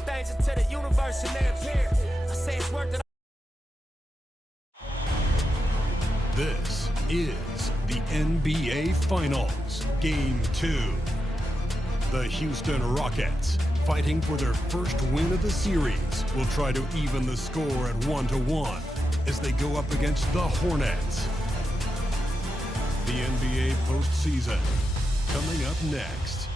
things into the universe and they appear. I say it's worth it. This is the NBA Finals, Game 2. The Houston Rockets, fighting for their first win of the series, will try to even the score at 1-1 as they go up against the Hornets. The NBA postseason, coming up next.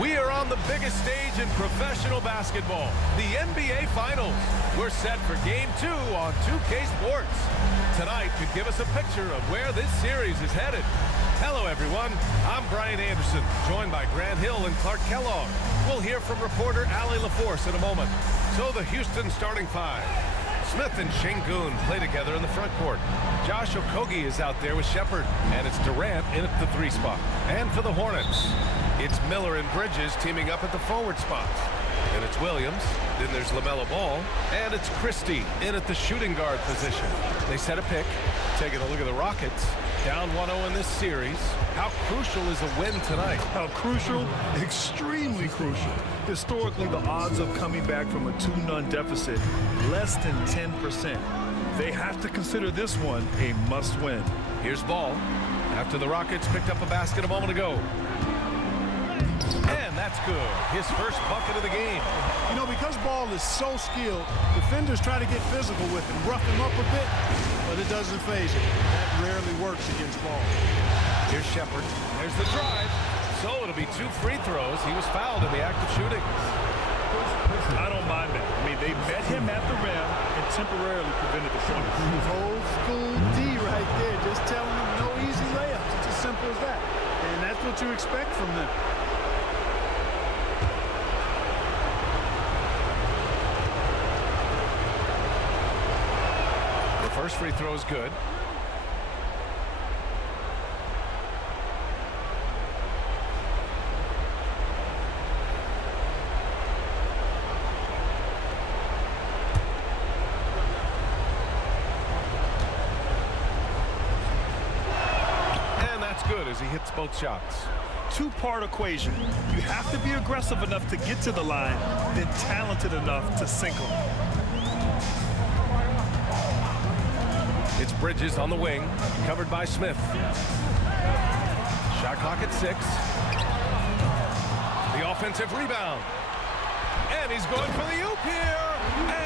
We are on the biggest stage in professional basketball, the NBA Finals. We're set for Game 2 on 2K Sports. Tonight could give us a picture of where this series is headed. Hello, everyone. I'm Brian Anderson, joined by Grant Hill and Clark Kellogg. We'll hear from reporter Allie LaForce in a moment. So the Houston starting five. Smith and Şengün play together in the front court. Josh Okogie is out there with Shepard, and it's Durant in at the 3 spot. And for the Hornets, it's Miller and Bridges teaming up at the forward spots. And it's Williams, then there's LaMelo Ball, and it's Christie in at the shooting guard position. They set a pick. Taking a look at the Rockets, down 1-0 in this series. How crucial is a win tonight? How crucial? Extremely crucial. Historically, the odds of coming back from a 2-0 deficit, less than 10%. They have to consider this one a must-win. Here's Ball, after the Rockets picked up a basket a moment ago. And that's good. His first bucket of the game. You know, because Ball is so skilled, defenders try to get physical with him, rough him up a bit, but it doesn't phase him. That rarely works against Ball. Here's Shepard. There's the drive. So it'll be 2 free throws. He was fouled in the act of shooting. I don't mind that. I mean, they met him at the rim and temporarily prevented the point. Old school D right there, just telling him no easy layups. It's as simple as that. And that's what you expect from them. The first free throw is good. Good as he hits both shots. Two-part equation. You have to be aggressive enough to get to the line, then talented enough to sink them. It's Bridges on the wing, covered by Smith. Shot clock at 6. The offensive rebound. And he's going for the oop here.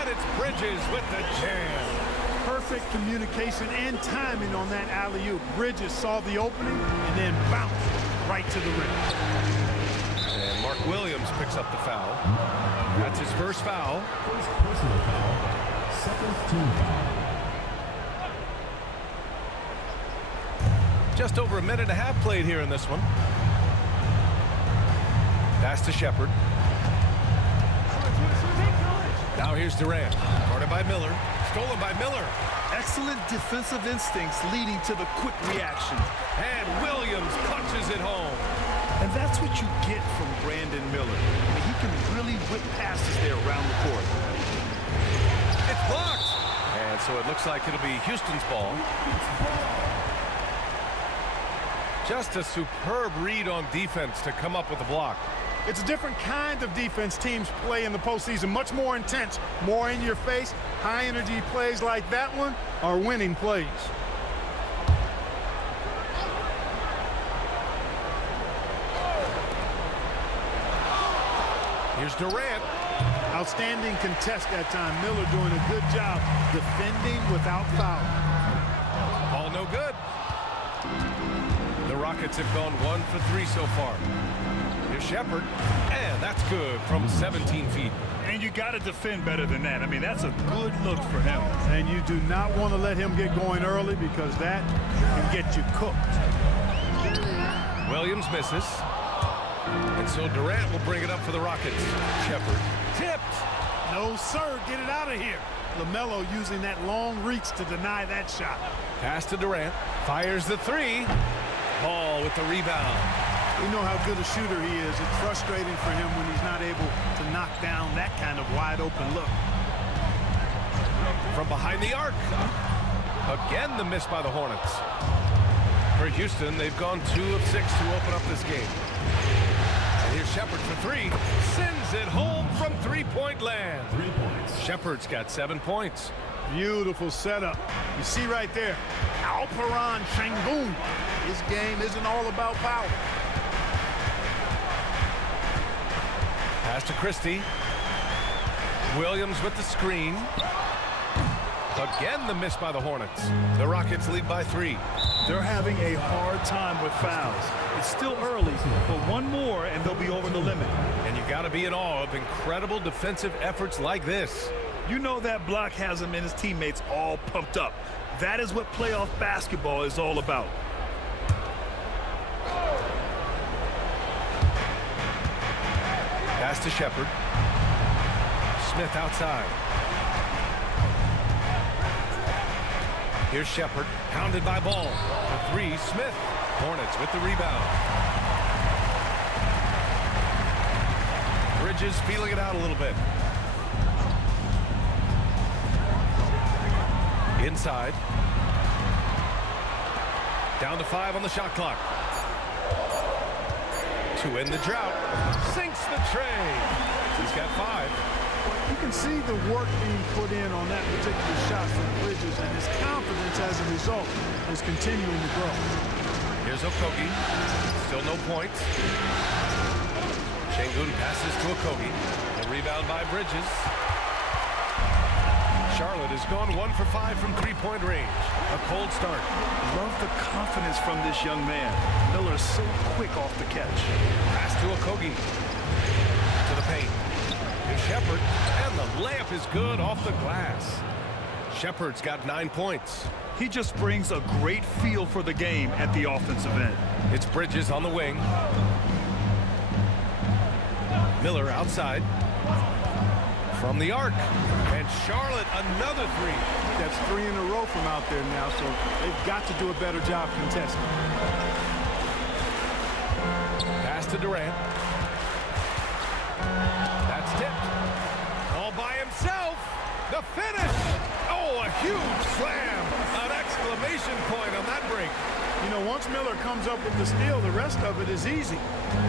And it's Bridges with the jam. Perfect communication and timing on that alley-oop. Bridges saw the opening and then bounced right to the rim. And Mark Williams picks up the foul. That's his first foul. First personal foul, second team foul. Just over a minute and a half played here in this one. Pass to Shepard. Now here's Durant. Guarded by Miller. Stolen by Miller. Excellent defensive instincts leading to the quick reaction. And Williams punches it home. And that's what you get from Brandon Miller. I mean, he can really whip passes there around the court. It's blocked. And so it looks like it'll be Houston's ball. Just a superb read on defense to come up with a block. It's a different kind of defense teams play in the postseason. Much more intense, more in your face. High energy plays like that one are winning plays. Here's Durant. Outstanding contest that time. Miller doing a good job defending without foul. All no good. The Rockets have gone 1 for 3 so far. Here's Shepard, and that's good from 17 feet. And you got to defend better than that. I mean, that's a good look for him. And you do not want to let him get going early because that can get you cooked. Williams misses. And so Durant will bring it up for the Rockets. Shepard tipped. No, sir. Get it out of here. LaMelo using that long reach to deny that shot. Pass to Durant. Fires the 3. Ball with the rebound. We know how good a shooter he is. It's frustrating for him when he's not able to knock down that kind of wide-open look. From behind the arc. Again, the miss by the Hornets. For Houston, they've gone 2 of 6 to open up this game. And Here's Shepard for three. Sends it home from three-point land. 3 points. Shepard's got 7 points. Beautiful setup. You see right there, Alperon Şengün. His game isn't all about power. Pass to Christie. Williams with the screen. Again, the miss by the Hornets. The Rockets lead by 3. They're having a hard time with fouls. It's still early, but one more and they'll be over the limit. And you got to be in awe of incredible defensive efforts like this. You know that block has him and his teammates all pumped up. That is what playoff basketball is all about. Pass to Shepard. Smith outside. Here's Shepard, pounded by Ball. For 3, Smith. Hornets with the rebound. Bridges feeling it out a little bit. Inside. Down to 5 on the shot clock. To end the drought. Sinks the tray. He's got 5. You can see the work being put in on that particular shot from Bridges, and his confidence as a result is continuing to grow. Here's Okogie. Still no points. Şengün passes to Okogie. A rebound by Bridges. Charlotte has gone 1 for 5 from three-point range. A cold start. Love the confidence from this young man. Miller's so quick off the catch. Pass to Okogie. To the paint. Here's Shepard. And the layup is good off the glass. Shepard's got 9 points. He just brings a great feel for the game at the offensive end. It's Bridges on the wing. Miller outside. From the arc. And Charlotte, another 3. That's 3 in a row from out there now, so they've got to do a better job contesting. Pass to Durant. That's tipped. All by himself. The finish. Oh, a huge slam. An exclamation point on that break. You know, once Miller comes up with the steal, the rest of it is easy.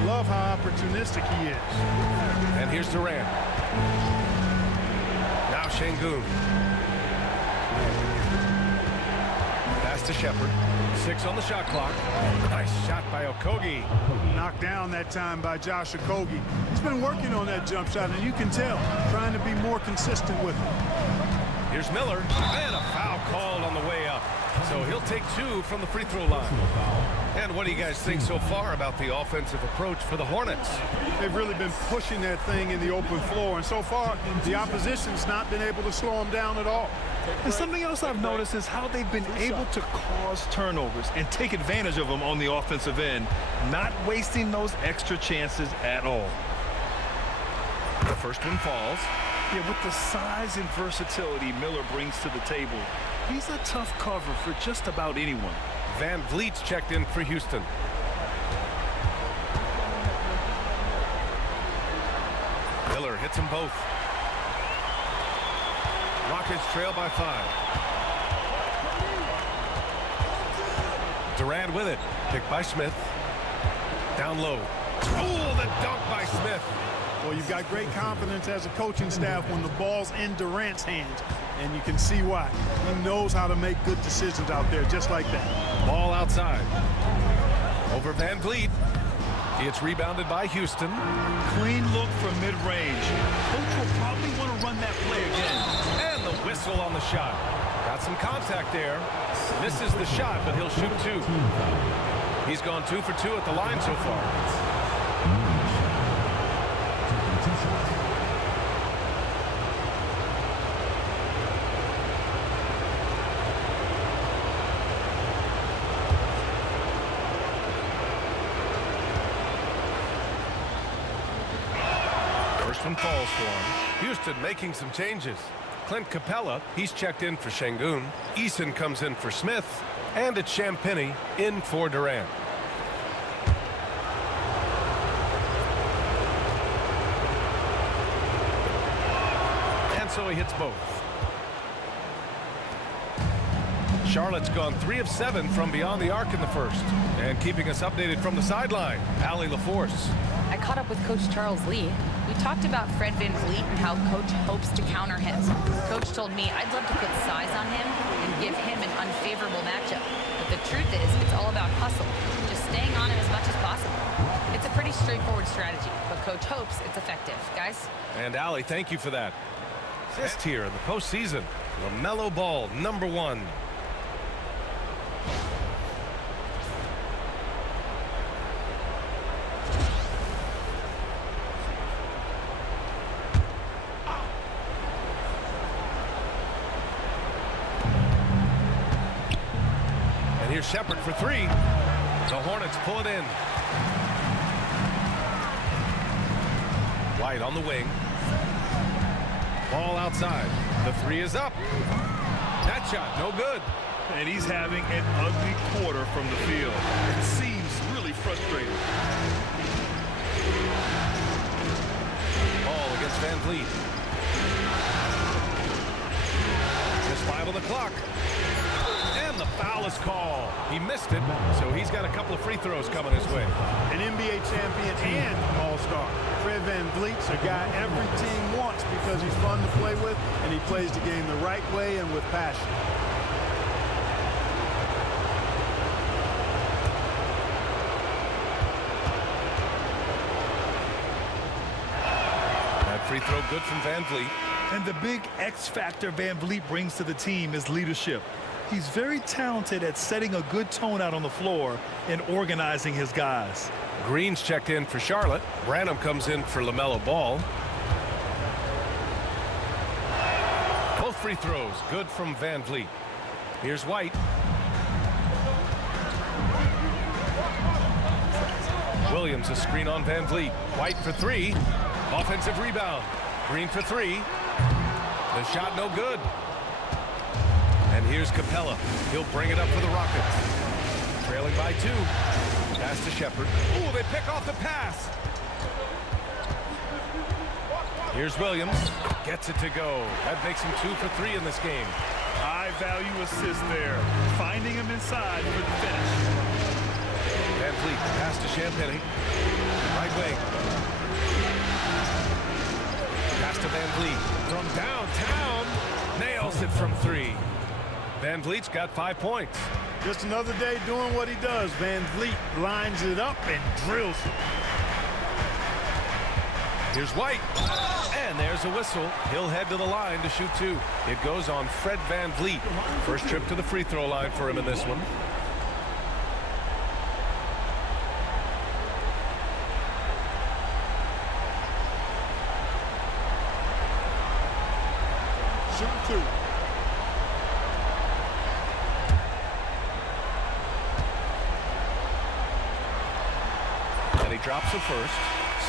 Love how opportunistic he is. And here's Durant. Now Şengün. Pass to Shepard. 6 on the shot clock. Nice shot by Okogie. Knocked down that time by Josh Okogie. He's been working on that jump shot, and you can tell, trying to be more consistent with it. Here's Miller. And a foul called on the way up. So he'll take 2 from the free throw line. And what do you guys think so far about the offensive approach for the Hornets? They've really been pushing that thing in the open floor, and so far, the opposition's not been able to slow them down at all. And something else I've noticed is how they've been able to cause turnovers and take advantage of them on the offensive end, not wasting those extra chances at all. The first one falls. Yeah, with the size and versatility Miller brings to the table, he's a tough cover for just about anyone. Van Vliet's checked in for Houston. Miller hits them both. Rockets trail by 5. Durant with it. Picked by Smith. Down low. Oh, the dunk by Smith. Well, you've got great confidence as a coaching staff when the ball's in Durant's hands, and you can see why. He knows how to make good decisions out there just like that. Ball outside. Over Van Vliet. It's rebounded by Houston. Clean look from mid-range. Coach will probably want to run that play again. And the whistle on the shot. Got some contact there. Misses the shot, but he'll shoot 2. He's gone 2 for 2 at the line so far. First one falls for him. Houston making some changes. Clint Capella, he's checked in for Şengün. Eason comes in for Smith. And it's Champagnie in for Durant. And so he hits both. Charlotte's gone 3 of 7 from beyond the arc in the first. And keeping us updated from the sideline, Allie LaForce. I caught up with Coach Charles Lee. We talked about Fred VanVleet and how Coach hopes to counter him. Coach told me I'd love to put size on him and give him an unfavorable matchup. But the truth is, it's all about hustle, just staying on him as much as possible. It's a pretty straightforward strategy, but Coach hopes it's effective. Guys? And Allie, thank you for that. Just here in the postseason, LaMelo Ball, #1. And here's Shepard for 3. The Hornets pull it in. White on the wing. Ball outside. The 3 is up. That shot, no good. And he's having an ugly quarter from the field. It seems really frustrating. Ball against VanVleet. Just 5 on the clock. And the foul is called. He missed it, so he's got a couple of free throws coming his way. An NBA champion and all-star. Fred VanVleet's a guy every team wants because he's fun to play with and he plays the game the right way and with passion. That free throw good from VanVleet. And the big X factor VanVleet brings to the team is leadership. He's very talented at setting a good tone out on the floor and organizing his guys. Green's checked in for Charlotte. Branham comes in for LaMelo Ball. Both free throws good from VanVleet. Here's White. Williams a screen on VanVleet. White for 3. Offensive rebound. Green for 3. The shot no good. And here's Capella. He'll bring it up for the Rockets. Trailing by 2. Pass to Shepard. Ooh, they pick off the pass. Here's Williams. Gets it to go. That makes him 2 for 3 in this game. High value assist there. Finding him inside for the finish. VanVleet pass to Champagny. Right wing. Pass to VanVleet. From downtown. Nails it from 3. VanVleet's got 5 points. Just another day doing what he does. VanVleet lines it up and drills it. Here's White. And there's a whistle. He'll head to the line to shoot 2. It goes on Fred VanVleet. First trip to the free throw line for him in this one. Shoot 2. And he drops the first.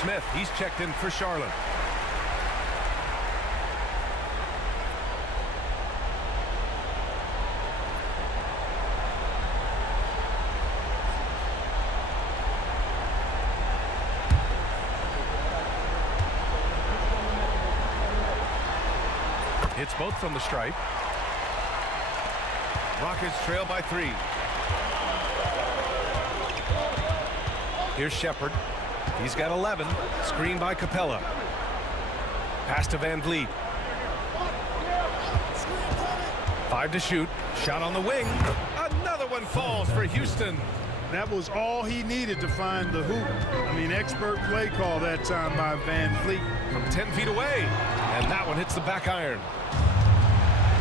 Smith, he's checked in for Charlotte. Hits both from the stripe. Rockets trail by 3. Here's Shepard. He's got 11. Screen by Capella. Pass to VanVleet. 5 to shoot. Shot on the wing. Another one falls for Houston. That was all he needed to find the hoop. I mean, expert play call that time by VanVleet. From 10 feet away. And that one hits the back iron.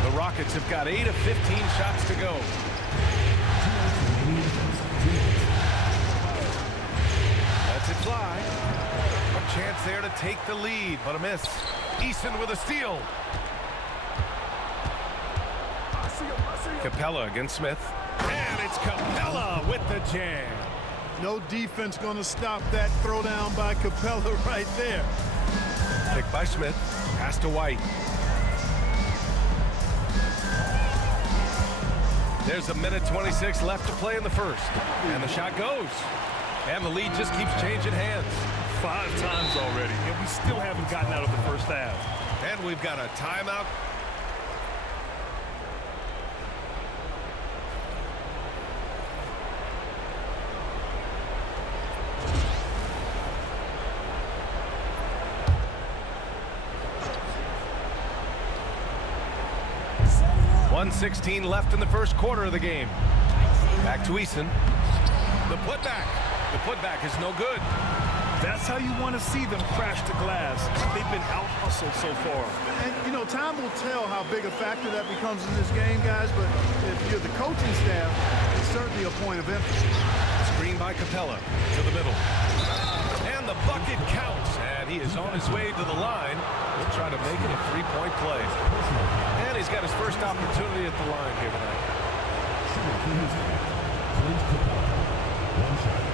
The Rockets have got 8 of 15 shots to go. Lets it fly. A chance there to take the lead, but a miss. Eason with a steal. Capella against Smith. And it's Capella with the jam. No defense going to stop that throwdown by Capella right there. Picked by Smith. Pass to White. There's a minute 26 left to play in the first. And the shot goes. And the lead just keeps changing hands. 5 times already, and we still haven't gotten out of the first half. And we've got a timeout. 1:16 left in the first quarter of the game. Back to Eason. The putback. The putback is no good. That's how you want to see them crash the glass. They've been out-hustled so far. And, you know, time will tell how big a factor that becomes in this game, guys, but if you're the coaching staff, it's certainly a point of emphasis. Screen by Capella to the middle. And the bucket counts. And he is on his way to the line. He'll try to make it a three-point play. And he's got his first opportunity at the line here tonight. One shot.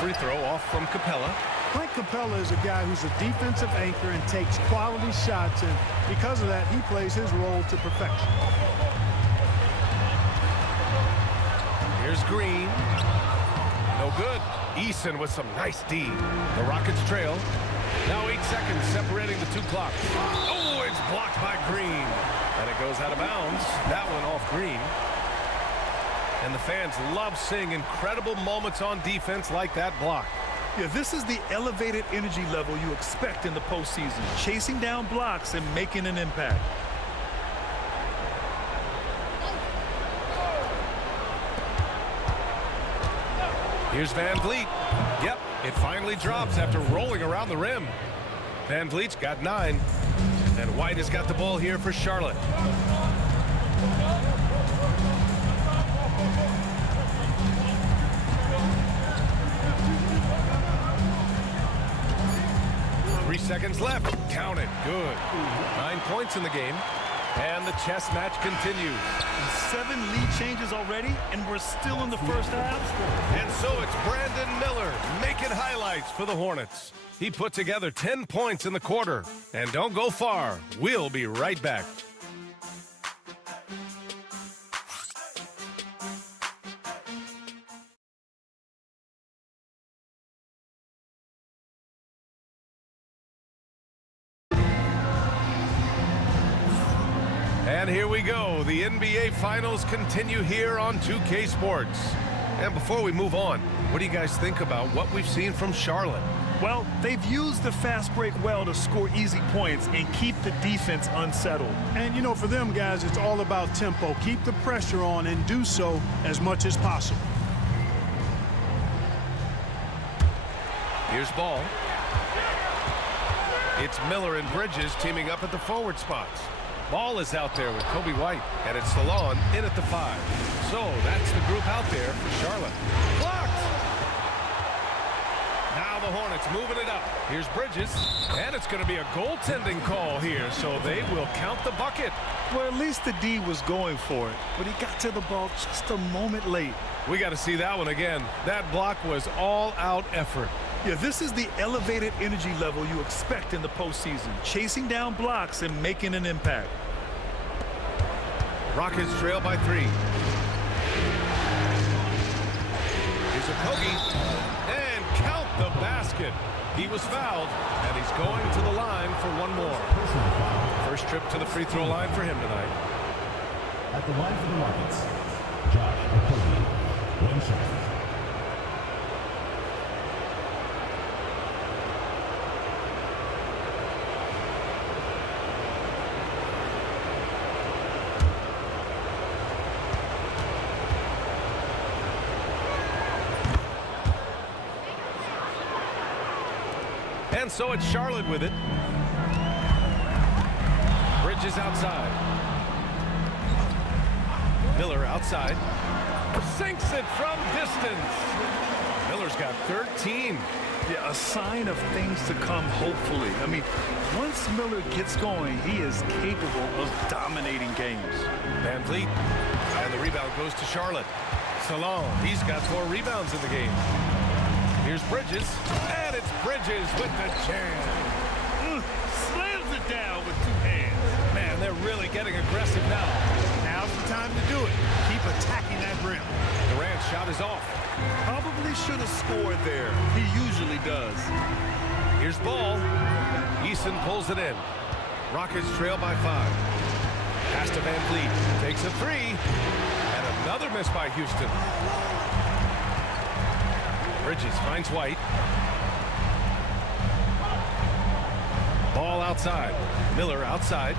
Free throw off from Capella. Clint Capella is a guy who's a defensive anchor and takes quality shots, and because of that, he plays his role to perfection. Here's Green. No good. Eason with some nice D. The Rockets trail. Now 8 seconds separating the two clocks. Oh, it's blocked by Green. And it goes out of bounds. That one off Green. And the fans love seeing incredible moments on defense like that block. Yeah, this is the elevated energy level you expect in the postseason. Chasing down blocks and making an impact. Here's Van Vliet. Yep, it finally drops after rolling around the rim. Van Vliet's got 9. And White has got the ball here for Charlotte. Seconds left. Count it. Good. 9 points in the game. And the chess match continues. 7 lead changes already, and we're still in the first half. And so it's Brandon Miller making highlights for the Hornets. He put together 10 points in the quarter. And don't go far. We'll be right back. And here we go. The NBA Finals continue here on 2K Sports. And before we move on, what do you guys think about what we've seen from Charlotte? Well, they've used the fast break well to score easy points and keep the defense unsettled. And, you know, for them, guys, it's all about tempo. Keep the pressure on and do so as much as possible. Here's ball. It's Miller and Bridges teaming up at the forward spots. Ball is out there with Kobe White, and it's Salon in at the 5. So that's the group out there for Charlotte. Blocked! Now the Hornets moving it up. Here's Bridges, and it's going to be a goaltending call here, so they will count the bucket. Well, at least the D was going for it, but he got to the ball just a moment late. We got to see that one again. That block was all-out effort. Yeah, this is the elevated energy level you expect in the postseason. Chasing down blocks and making an impact. Rockets trail by 3. Here's a Kogi. And count the basket. He was fouled, and he's going to the line for one more. First trip to the free throw line for him tonight. At the line for the Rockets, Josh Okogie. One shot. And so it's Charlotte with it. Bridges outside. Miller outside. Sinks it from distance. Miller's got 13. Yeah, a sign of things to come, hopefully. I mean, once Miller gets going, he is capable of dominating games. Van Vliet. And the rebound goes to Charlotte. Salon, he's got 4 rebounds in the game. Here's Bridges, and it's Bridges with the jam. Slams it down with 2 hands. Man, they're really getting aggressive now. Now's the time to do it. Keep attacking that rim. Durant's shot is off. Probably should have scored there. He usually does. Here's ball. Eason pulls it in. Rockets trail by 5. Pass to Van Vliet. Takes a 3. And another miss by Houston. Bridges finds White. Ball outside. Miller outside.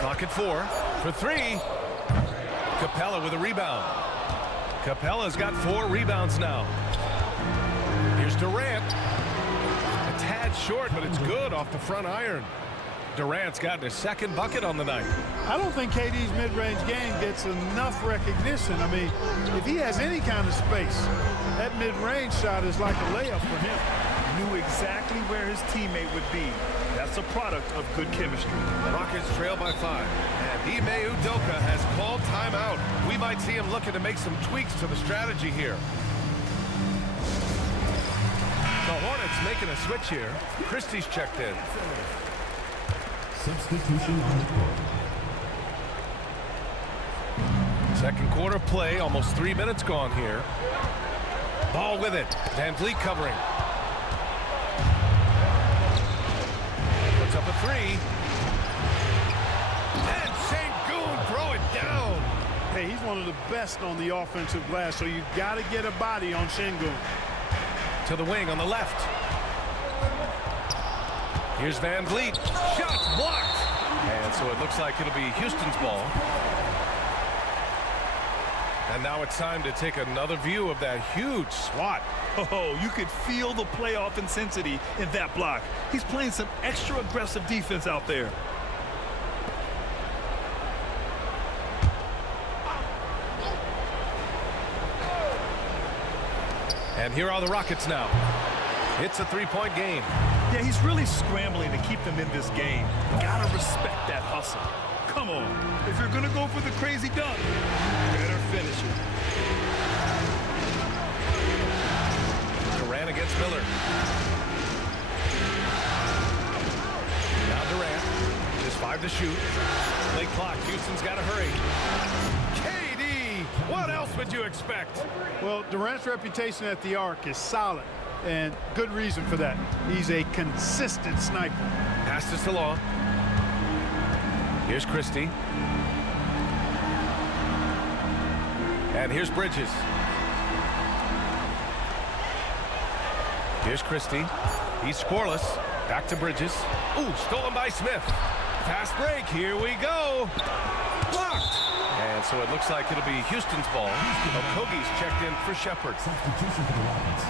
Clock at 4 for 3. Capella with a rebound. Capella's got 4 rebounds now. Here's Durant. A tad short, but it's good off the front iron. Durant's gotten his 2nd bucket on the night. I don't think KD's mid-range game gets enough recognition. I mean, if he has any kind of space, that mid-range shot is like a layup for him. Knew exactly where his teammate would be. That's a product of good chemistry. Rockets trail by 5. And Ime Udoka has called timeout. We might see him looking to make some tweaks to the strategy here. The Hornets making a switch here. Christie's checked in. Substitution on the court. 2nd quarter play, almost 3 minutes gone here. Ball with it. Van Vliet covering. Puts up a 3. And Sengun throw it down. Hey, he's one of the best on the offensive glass, so you got to get a body on Sengun. To the wing on the left. Here's Van Vliet. Shots blocked. And so it looks like it'll be Houston's ball. And now it's time to take another view of that huge swat. Oh, you could feel the playoff intensity in that block. He's playing some extra aggressive defense out there. And here are the Rockets now. It's a 3-point game. Yeah, he's really scrambling to keep them in this game. Gotta respect that hustle. Come on. If you're gonna go for the crazy dunk, better finish it. Durant against Miller. Now Durant. Just 5 to shoot. Late clock. Houston's got to hurry. KD! What else would you expect? Well, Durant's reputation at the arc is solid, and good reason for that. He's a consistent sniper. Pass to Law. Here's Christie. And here's Bridges. Here's Christie. He's scoreless. Back to Bridges. Ooh, stolen by Smith. Fast break. Here we go. Blocked. And so it looks like it'll be Houston's ball. Okogie's checked in for Shepard. Substitution for the Rockets.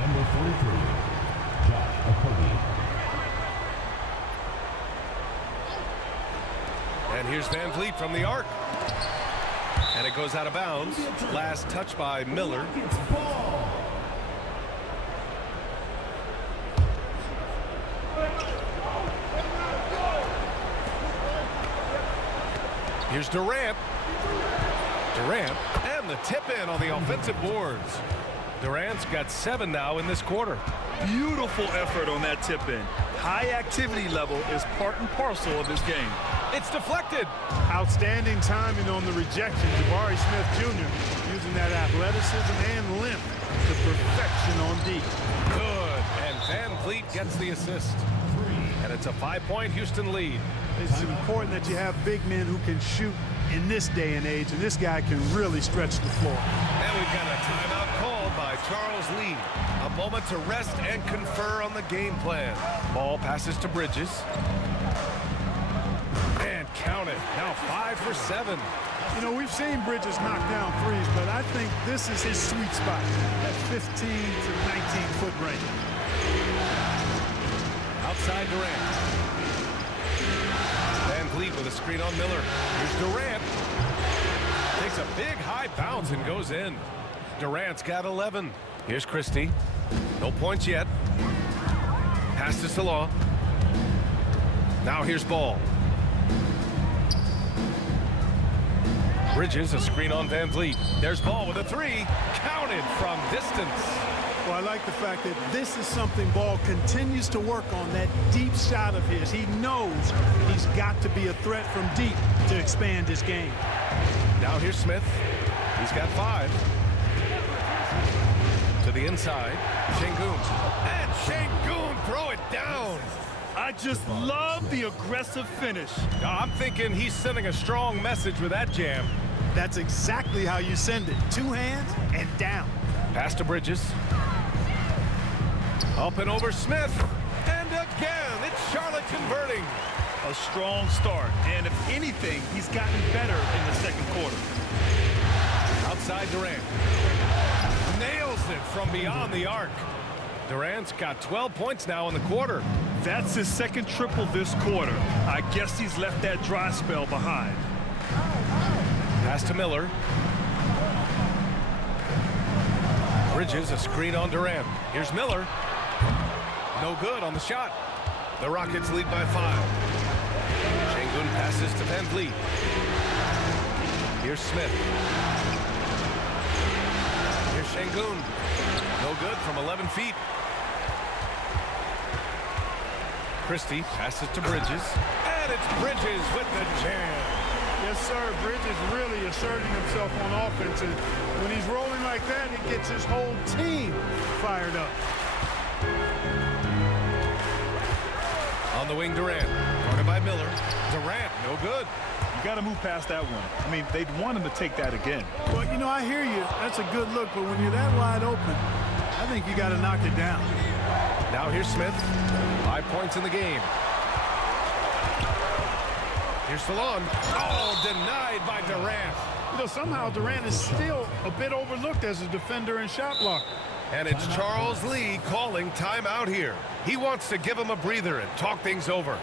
Number 43, Josh Okogie. And here's Van Vliet from the arc. And it goes out of bounds. Last touch by Miller. Here's Durant. Durant and the tip in on the offensive boards. Durant's got 7 now in this quarter. Beautiful effort on that tip in. High activity level is part and parcel of his game. It's deflected. Outstanding timing on the rejection. Jabari Smith Jr. using that athleticism and length to perfection on D. Good. And Van Vliet gets the assist. And it's a 5-point Houston lead. It's important that you have big men who can shoot in this day and age, and this guy can really stretch the floor. And we've got a timeout called by Charles Lee. A moment to rest and confer on the game plan. Ball passes to Bridges. And count it. Now 5 for 7. You know, we've seen Bridges knock down threes, but I think this is his sweet spot, that 15 to 19-foot range. Outside Durant. Van Vliet with a screen on Miller. Here's Durant. Takes a big high bounce and goes in. Durant's got 11. Here's Christie. No points yet. Pass to Law. Now here's Ball. Bridges, a screen on Van Vliet. There's Ball with a 3. Counted from distance. Well, I like the fact that this is something Ball continues to work on, that deep shot of his. He knows he's got to be a threat from deep to expand his game. Now here's Smith. He's got 5. To the inside. Sengun. And Sengun throw it down. I just love the aggressive finish. I'm thinking he's sending a strong message with that jam. That's exactly how you send it. 2 hands and down. Pass to Bridges. Up and over Smith. And again, it's Charlotte converting. A strong start, and if anything, he's gotten better in the second quarter. Outside Durant. Nails it from beyond the arc. Durant's got 12 points now in the quarter. That's his second triple this quarter. I guess he's left that dry spell behind. Pass to Miller. Bridges, a screen on Durant. Here's Miller. No good on the shot. The Rockets lead by 5. Şengün passes to Van Vliet. Here's Smith. Here's Şengün. No good from 11 feet. Christie passes to Bridges. And it's Bridges with the jam. Yes, sir. Bridges really asserting himself on offense. And when he's rolling like that, it gets his whole team fired up. On the wing, Durant. Guarded by Miller. Durant, no good. You got to move past that one. I mean, they'd want him to take that again. Well, you know, I hear you. That's a good look. But when you're that wide open, I think you got to knock it down. Now here's Smith. 5 points in the game. Here's Fallon. Oh, denied by Durant. You know, somehow Durant is still a bit overlooked as a defender and shot blocker. And it's Charles Lee calling timeout here. He wants to give him a breather and talk things over.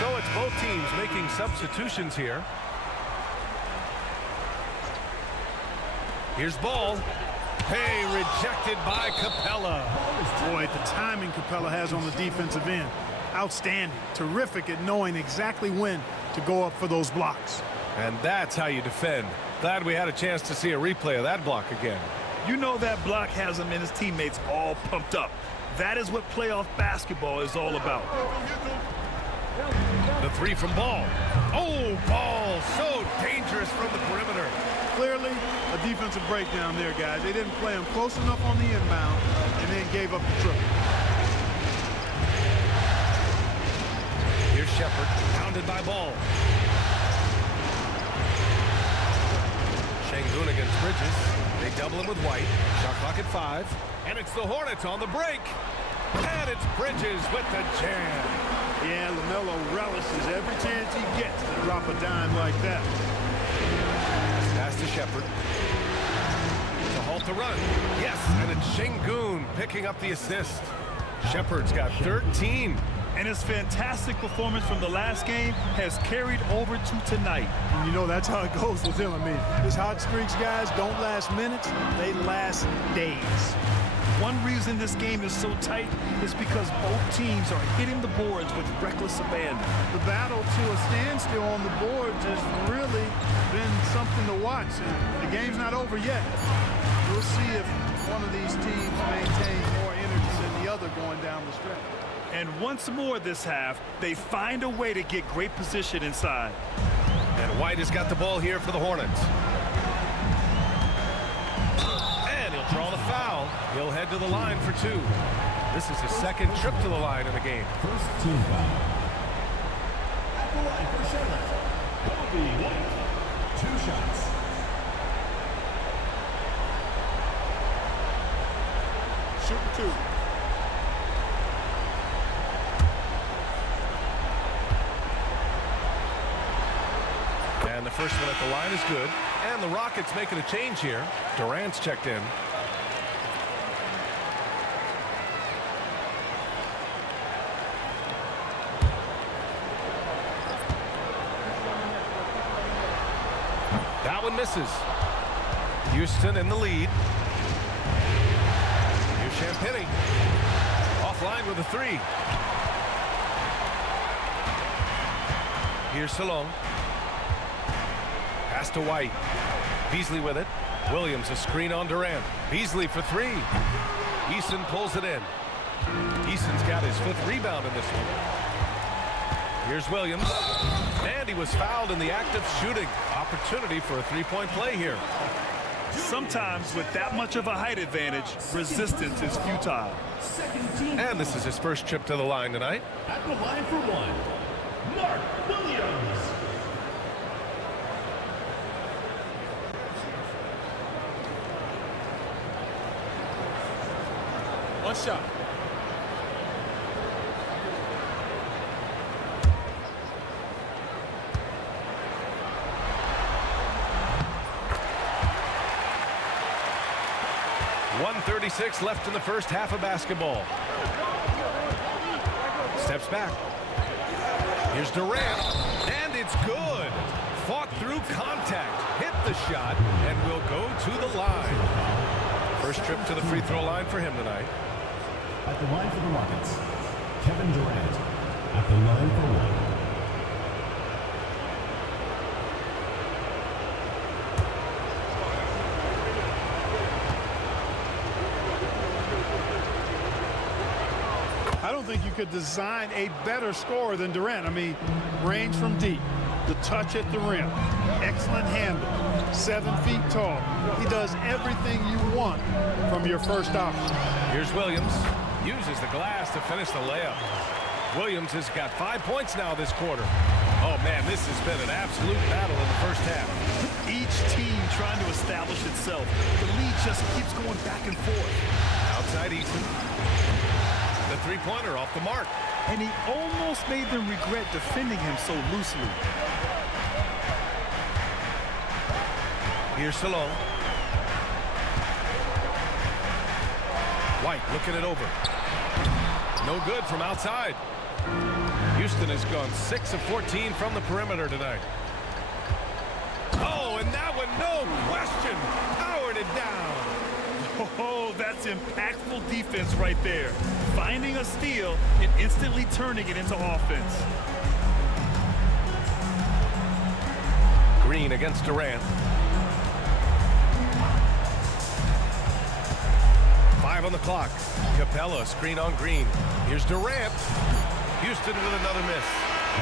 So it's both teams making substitutions here. Here's Ball. Hey, rejected by Capella. Boy, the timing Capella has on the defensive end. Outstanding. Terrific at knowing exactly when to go up for those blocks. And that's how you defend. Glad we had a chance to see a replay of that block again. You know that block has him and his teammates all pumped up. That is what playoff basketball is all about. The 3 from Ball. Oh, Ball, so dangerous from the perimeter. Clearly, a defensive breakdown there, guys. They didn't play him close enough on the inbound and then gave up the triple. Here's Shepard, pounded by Ball. Şengün against Bridges. They double him with White. Shot clock at 5. And it's the Hornets on the break. And it's Bridges with the jam. Yeah, LaMelo relishes every chance he gets to drop a dime like that. Pass to Shepard. To halt the run. Yes, and it's Şengün picking up the assist. Shepard's got 13. And his fantastic performance from the last game has carried over to tonight. And you know, that's how it goes with him. I mean, his hot streaks, guys, don't last minutes. They last days. One reason this game is so tight is because both teams are hitting the boards with reckless abandon. The battle to a standstill on the boards has really been something to watch. And the game's not over yet. We'll see if one of these teams maintains more energy than the other going down the stretch. And once more this half, they find a way to get great position inside. And White has got the ball here for the Hornets. And he'll draw the foul. He'll head to the line for 2. This is his second trip to the line in the game. First team foul. At the line for Charlotte, Kobe White. 2 shots. Shoot 2. And the first one at the line is good. And the Rockets making a change here. Durant's checked in. That one misses. Houston in the lead. Here's Champagny. Offline with a 3. Here's Salon. Pass to White. Beasley with it. Williams a screen on Durant. Beasley for 3. Eason pulls it in. Eason's got his 5th rebound in this one. Here's Williams. And he was fouled in the act of shooting. Opportunity for a 3-point play here. Sometimes with that much of a height advantage, resistance is futile. And this is his first trip to the line tonight. At the line for one, Mark Williams. One shot. .136 left in the first half of basketball. Steps back. Here's Durant, and it's good. Fought through contact, hit the shot, and will go to the line. First trip to the free throw line for him tonight. At the line for the Rockets, Kevin Durant. At the line for one. I don't think you could design a better scorer than Durant. I mean, range from deep, the touch at the rim, excellent handle, 7 feet tall. He does everything you want from your first option. Here's Williams. Uses the glass to finish the layup. Williams has got 5 points now this quarter. Oh, man, this has been an absolute battle in the first half. Each team trying to establish itself. The lead just keeps going back and forth. Outside Eaton. The three-pointer off the mark. And he almost made them regret defending him so loosely. Here's Salone. White looking it over. No good from outside. Houston has gone 6 of 14 from the perimeter tonight. Oh, and that one, no question, powered it down. Oh, that's impactful defense right there. Finding a steal and instantly turning it into offense. Green against Durant. 5 on the clock. Capella, screen on Green. Here's Durant. Houston with another miss.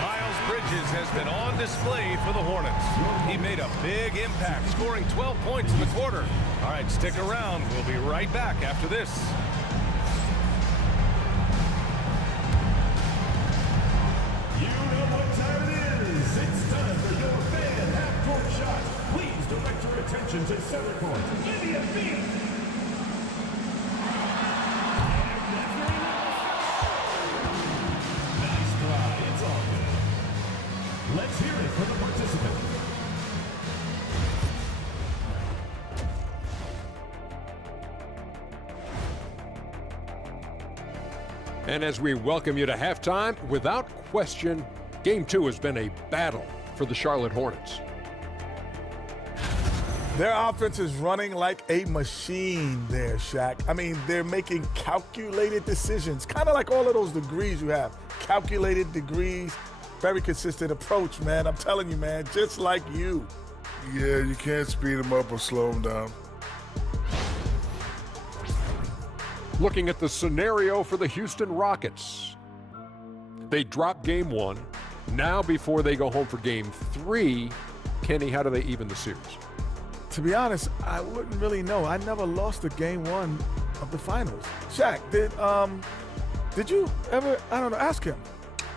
Miles Bridges has been on display for the Hornets. He made a big impact, scoring 12 points in the quarter. All right, stick around. We'll be right back after this. You know what time it is. It's time for your fan half-court shot. Please direct your attention to center court. Give me a beat. Nice try. It's all good. Let's hear it for the participant. And as we welcome you to halftime, without question, Game 2 has been a battle for the Charlotte Hornets. Their offense is running like a machine there, Shaq. I mean, they're making calculated decisions, kind of like all of those degrees you have. Calculated degrees, very consistent approach, man. I'm telling you, man, just like you. Yeah, you can't speed them up or slow them down. Looking at the scenario for the Houston Rockets. They drop Game 1. Now before they go home for Game 3, Kenny, how do they even the series? To be honest, I wouldn't really know. I never lost a Game 1 of the finals. Shaq, did you ever, I don't know, ask him?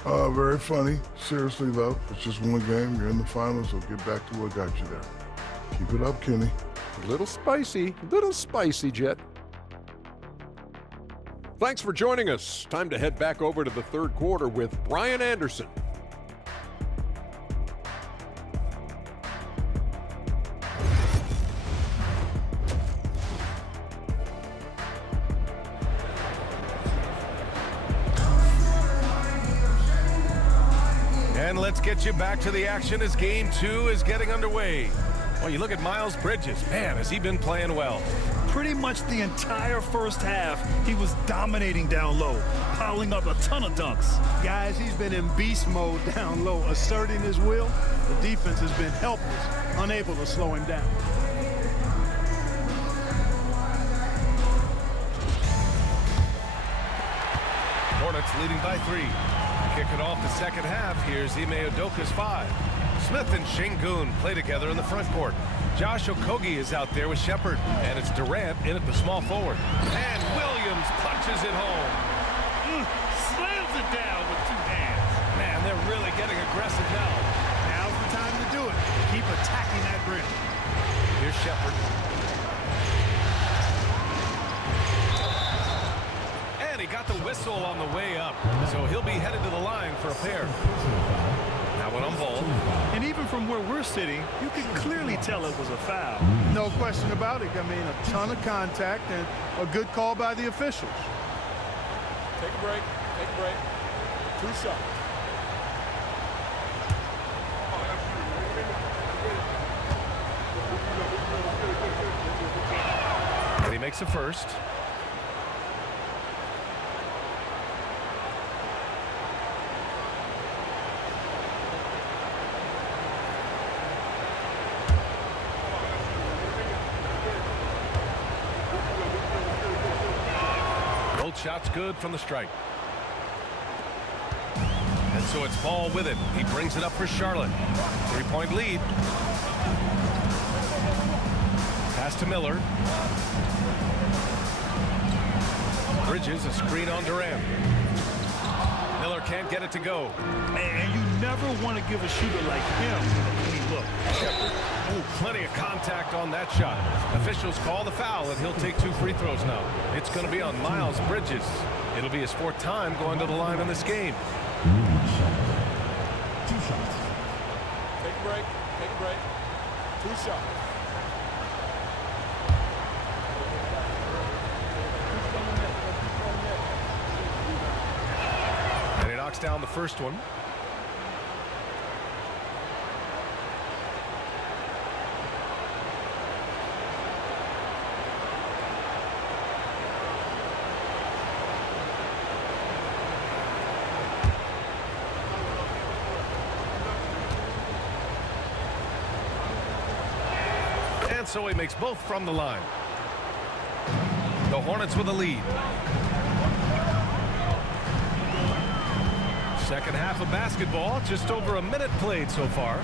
Very funny. Seriously, though, it's just one game. You're in the finals, so get back to what got you there. Keep it up, Kenny. Little spicy, Jet. Thanks for joining us. Time to head back over to the third quarter with Brian Anderson. And let's get you back to the action as Game 2 is getting underway. Well, you look at Miles Bridges. Man, has he been playing well. Pretty much the entire first half, he was dominating down low, piling up a ton of dunks. Guys, he's been in beast mode down low, asserting his will. The defense has been helpless, unable to slow him down. Hornets leading by 3. Kicking off the second half, here's Ime Udoka's 5. Smith and Şengün play together in the front court. Josh Okogie is out there with Shepard, and it's Durant in at the small forward. And Williams punches it home. Slams it down with two hands. Man, they're really getting aggressive now. Now's the time to do it. Keep attacking that rim. Here's Shepard. And he got the whistle on the way up, so he'll be headed to the line for a pair. Now one on ball. And even from where we're sitting, you can clearly tell it was a foul. No question about it. I mean, a ton of contact and a good call by the officials. Take a break. Take a break. 2 shots. And he makes a first. Both shots good from the strike. And so it's Ball with it. He brings it up for Charlotte. 3-point lead. Pass to Miller. Bridges, a screen on Durant. Miller can't get it to go. And you never want to give a shooter like him a clean look. Oh, plenty of contact on that shot. Officials call the foul, and he'll take 2 free throws now. It's going to be on Miles Bridges. It'll be his 4th time going to the line in this game. 2 shots. Take a break. Take a break. 2 shots. And he knocks down the first one. And so he makes both from the line. The Hornets with a lead. Second half of basketball, just over a minute played so far.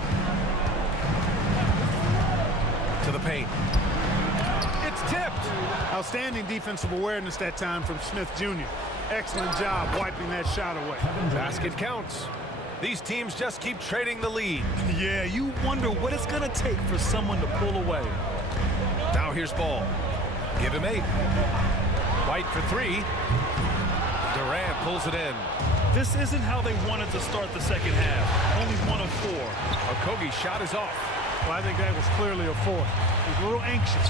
To the paint. It's tipped. Outstanding defensive awareness that time from Smith Jr. Excellent job wiping that shot away. Basket counts. These teams just keep trading the lead. Yeah, you wonder what it's going to take for someone to pull away. Now here's Ball. Give him 8. White for 3. Durant pulls it in. This isn't how they wanted to start the second half. Only 1 of 4. Okogie's shot is off. Well, I think that was clearly a 4. He's a little anxious.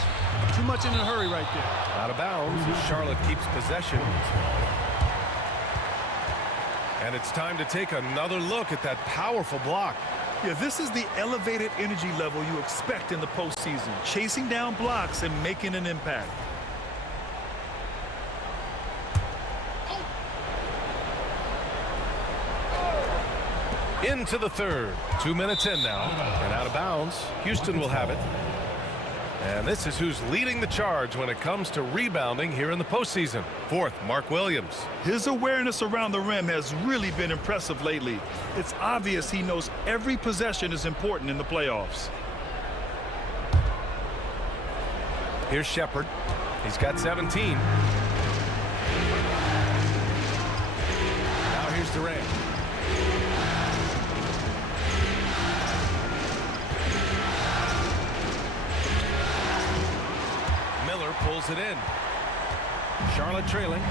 Too much in a hurry right there. Out of bounds as Charlotte keeps possession. And it's time to take another look at that powerful block. Yeah, this is the elevated energy level you expect in the postseason. Chasing down blocks and making an impact. Into the third. 2 minutes in now. And out of bounds. Houston will have it. And this is who's leading the charge when it comes to rebounding here in the postseason. 4th, Mark Williams. His awareness around the rim has really been impressive lately. It's obvious he knows every possession is important in the playoffs. Here's Shepard. He's got 17. Now here's Durant. Miller pulls it in. Charlotte trailing.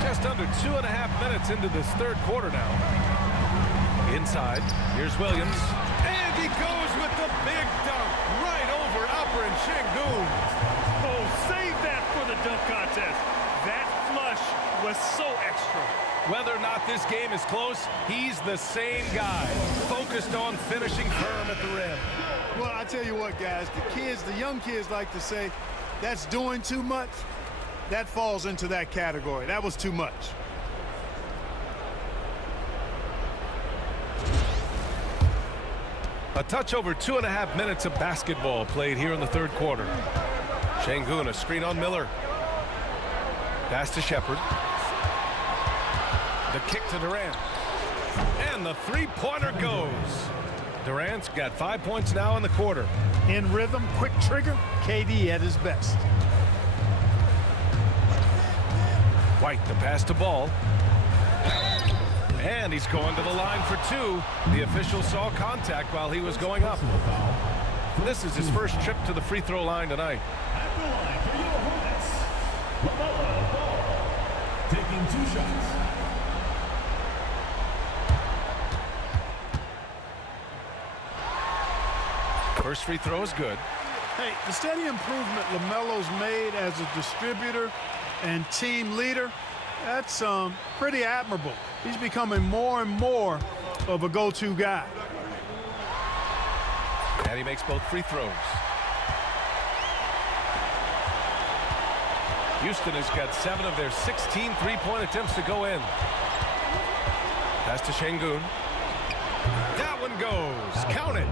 Just under 2.5 minutes into this third quarter now. Inside, here's Williams. And he goes with the big dunk right over Alperen Şengün. Oh, save that for the dunk contest. That flush was so extra. Whether or not this game is close, he's the same guy, focused on finishing firm at the rim. Well, I tell you what, guys, the young kids like to say, that's doing too much. That falls into that category. That was too much. A touch over 2.5 minutes of basketball played here in the third quarter. Şengün, a screen on Miller. Pass to Shepard. The kick to Durant. And the three-pointer goes. Durant's got 5 points now in the quarter. In rhythm, quick trigger, KD at his best. White the pass to Ball. And he's going to the line for two. The official saw contact while he was going up. This is his first trip to the free throw line tonight. At the line for your Hornets, LaMelo Ball, taking 2 shots. First free throw is good. Hey, the steady improvement LaMelo's made as a distributor and team leader, that's pretty admirable. He's becoming more and more of a go-to guy. And he makes both free throws. Houston has got 7 of their 16 three-point attempts to go in. Pass to Şengün. That one goes. Count it.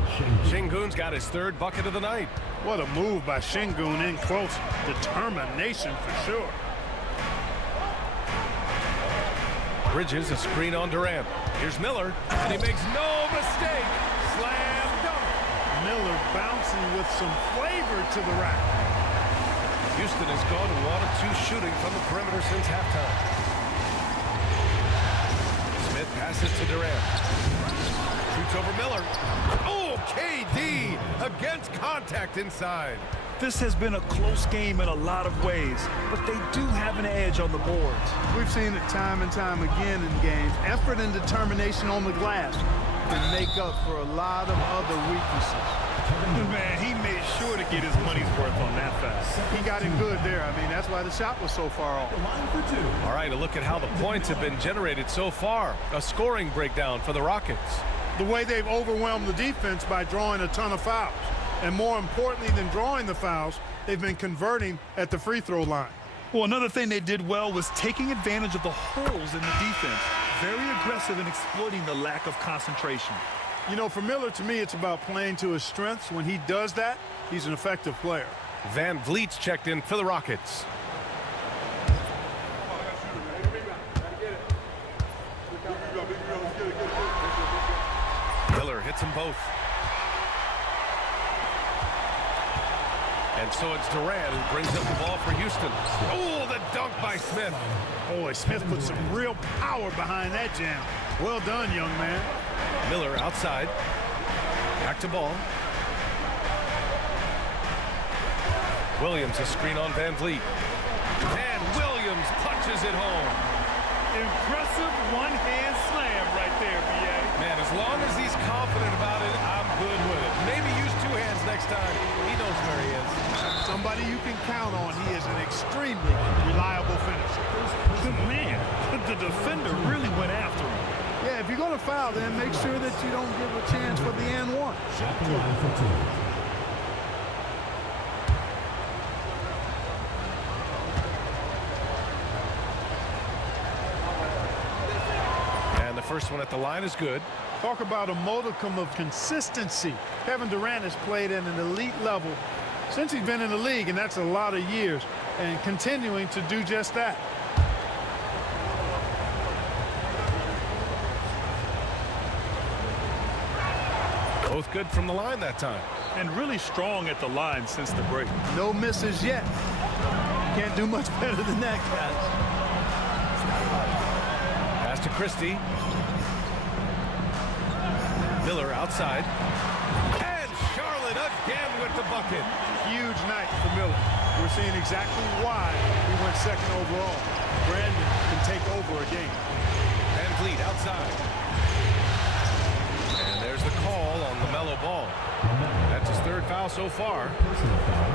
Şengün's got his 3rd bucket of the night. What a move by Şengün in close. Determination for sure. Bridges a screen on Durant. Here's Miller, and he makes no mistake. Slam dunk. Miller bouncing with some flavor to the rack. Houston has gone 1 of 2 shooting from the perimeter since halftime. Smith passes to Durant. Shoots over Miller. Oh, KD against contact inside. This has been a close game in a lot of ways, but they do have an edge on the boards. We've seen it time and time again in games. Effort and determination on the glass can make up for a lot of other weaknesses. Man, he made sure to get his money's worth on that foul. He got him good there. I mean, that's why the shot was so far off. Line for 2. All right, a look at how the points have been generated so far. A scoring breakdown for the Rockets. The way they've overwhelmed the defense by drawing a ton of fouls. And more importantly than drawing the fouls, they've been converting at the free throw line. Well, another thing they did well was taking advantage of the holes in the defense. Very aggressive in exploiting the lack of concentration. You know, for Miller, to me, it's about playing to his strengths. When he does that, he's an effective player. Van Vliet's checked in for the Rockets. Miller hits them both. And so it's Durant who brings up the ball for Houston. Oh, the dunk by Smith. Boy, Smith put some real power behind that jam. Well done, young man. Miller outside. Back to Ball. Williams a screen on Van Vliet. And Williams punches it home. Impressive one-hand slam right there, B.A. Man, as long as he's confident about it, I'm good with it. Maybe use 2 hands next time. He knows where he is. Somebody you can count on. He is an extremely reliable finisher. Good man. The defender really went after him. Yeah, if you're going to foul, then make sure that you don't give a chance for the and one. Shot the line for 2. And the first one at the line is good. Talk about a modicum of consistency. Kevin Durant has played at an elite level since he's been in the league, and that's a lot of years, and continuing to do just that. Both good from the line that time. And really strong at the line since the break. No misses yet. Can't do much better than that, guys. Pass to Christie. Miller outside. And Charlotte again with the bucket. Huge night for Miller. We're seeing exactly why he went 2nd overall. Brandon can take over a game. Van Vliet outside. And there's the call on LaMelo Ball. That's his 3rd foul so far. Personal foul.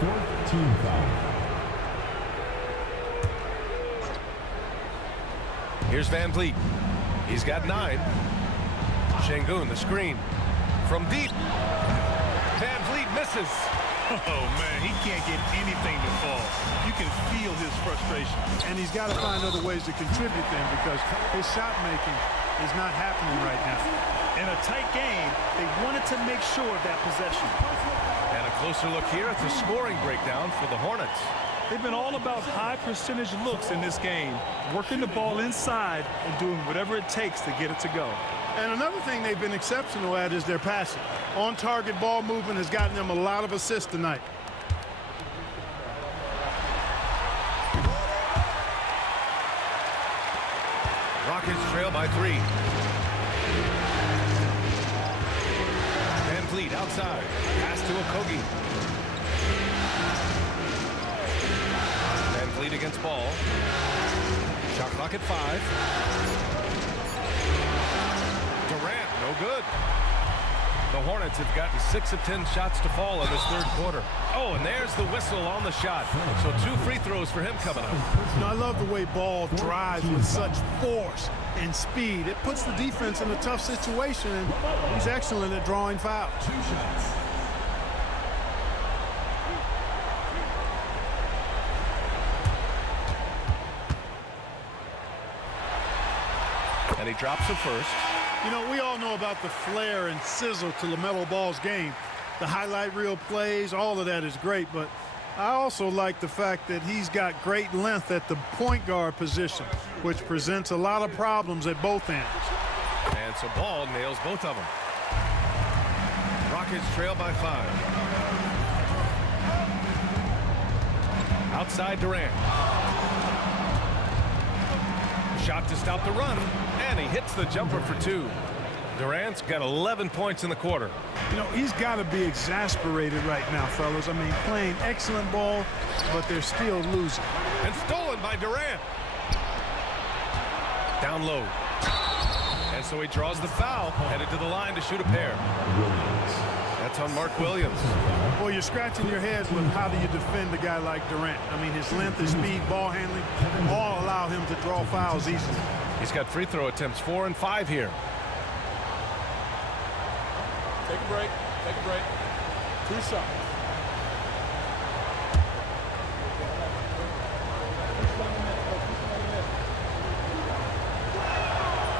4th team foul. Here's Van Vliet. He's got 9. Şengün, the screen. From deep. Van Vliet misses. Oh, man, he can't get anything to fall. You can feel his frustration. And he's got to find other ways to contribute then, because his shot making is not happening right now. In a tight game, they wanted to make sure of that possession. And a closer look here at the scoring breakdown for the Hornets. They've been all about high percentage looks in this game, working the ball inside and doing whatever it takes to get it to go. And another thing they've been exceptional at is their passing. On-target ball movement has gotten them a lot of assists tonight. Rockets trail by 3. Van Vliet outside. Pass to Okogie. Van Vliet against ball. Shot clock at 5. Durant, no good. The Hornets have gotten 6 of 10 shots to fall in this third quarter. Oh, and there's the whistle on the shot. So 2 free throws for him coming up. I love the way Ball drives with such force and speed. It puts the defense in a tough situation, and he's excellent at drawing fouls. 2 shots. And he drops it first. You know, we all know about the flair and sizzle to LaMelo Ball's game. The highlight reel plays, all of that is great, but I also like the fact that he's got great length at the point guard position, which presents a lot of problems at both ends. And so Ball nails both of them. Rockets trail by 5. Outside Durant. Shot to stop the run, and he hits the jumper for 2. Durant's got 11 points in the quarter. You know, he's got to be exasperated right now, fellas. I mean, playing excellent ball, but they're still losing. And stolen by Durant. Down low. And so he draws the foul, headed to the line to shoot a pair. That's on Mark Williams. Well, you're scratching your head with how do you defend a guy like Durant. I mean, his length, his speed, ball handling, all allow him to draw fouls easily. He's got free throw attempts 4 and 5 here. Take a break. Take a break. 2 shots.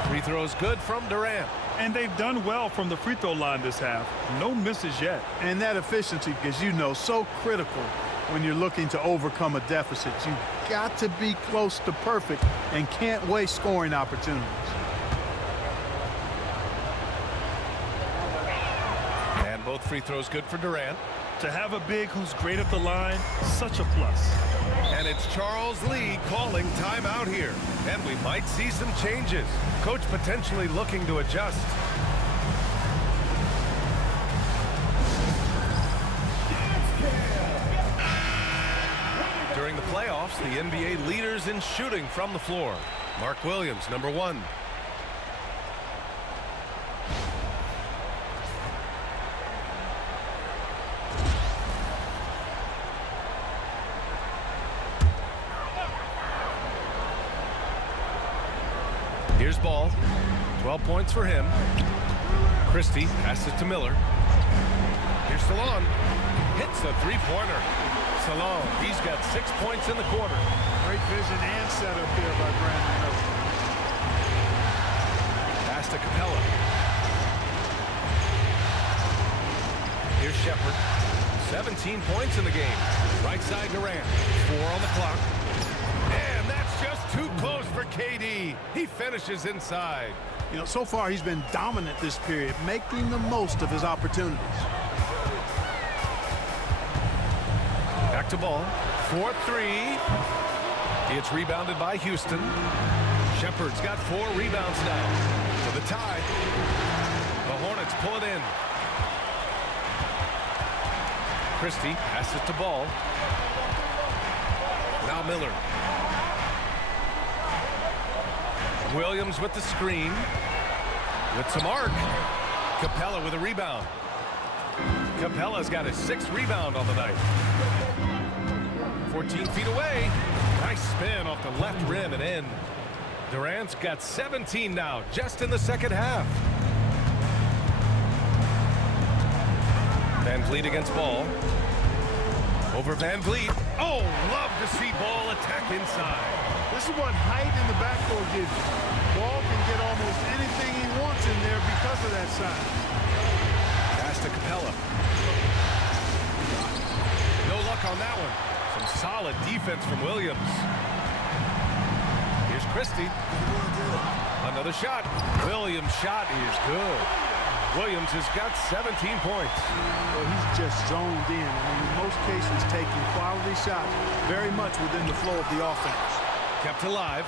Free throws good from Durant. And they've done well from the free throw line this half. No misses yet. And that efficiency, because you know, so critical when you're looking to overcome a deficit. You've got to be close to perfect and can't waste scoring opportunities. And both free throws good for Durant. To have a big who's great at the line, such a plus. And it's Charles Lee calling timeout here. And we might see some changes. Coach potentially looking to adjust. During the playoffs, the NBA leaders in shooting from the floor. Mark Williams, number 1. Here's Ball. 12 points for him. Christie passes to Miller. Here's Salon. Hits a 3-pointer. Salon, he's got 6 points in the quarter. Great vision and setup there by Brandon Miller. Pass to Capella. Here's Shepard. 17 points in the game. Right side Durant. 4 on the clock. And that's just too close for KD. He finishes inside. You know, so far he's been dominant this period, making the most of his opportunities. Back to Ball. 4-3. It's rebounded by Houston. Shepard's got 4 rebounds now. For the tie. The Hornets pull it in. Christie passes to Ball. Now Miller. Williams with the screen. With some arc. Capella with a rebound. Capella's got a 6th rebound on the night. 14 feet away. Nice spin off the left rim and in. Durant's got 17 now, just in the second half. Van Vliet against Ball. Over Van Vliet. Oh, love to see Ball attack inside. This is what height in the backcourt gives you. Ball can get almost anything he wants in there because of that size. Pass to Capella. No luck on that one. Some solid defense from Williams. Here's Christie. Another shot. Williams' shot is good. Williams has got 17 points. Well, he's just zoned in. I mean, in most cases, taking quality shots very much within the flow of the offense. Kept alive.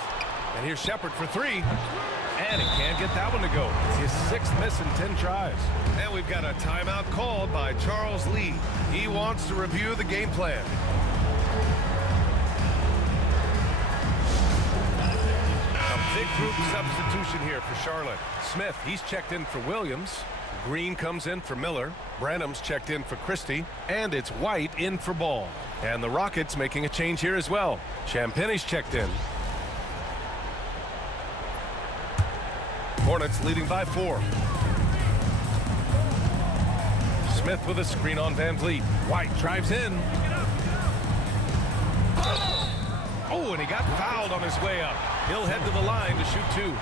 And here's Shepard for three. And he can't get that one to go. It's his 6th miss in 10 tries. And we've got a timeout called by Charles Lee. He wants to review the game plan. A big group substitution here for Charlotte. Smith, he's checked in for Williams. Green comes in for Miller. Branham's checked in for Christie. And it's White in for Ball. And the Rockets making a change here as well. Champagne's checked in. Hornets leading by 4. Smith with a screen on Van Vliet. White drives in. Oh, and he got fouled on his way up. He'll head to the line to shoot 2.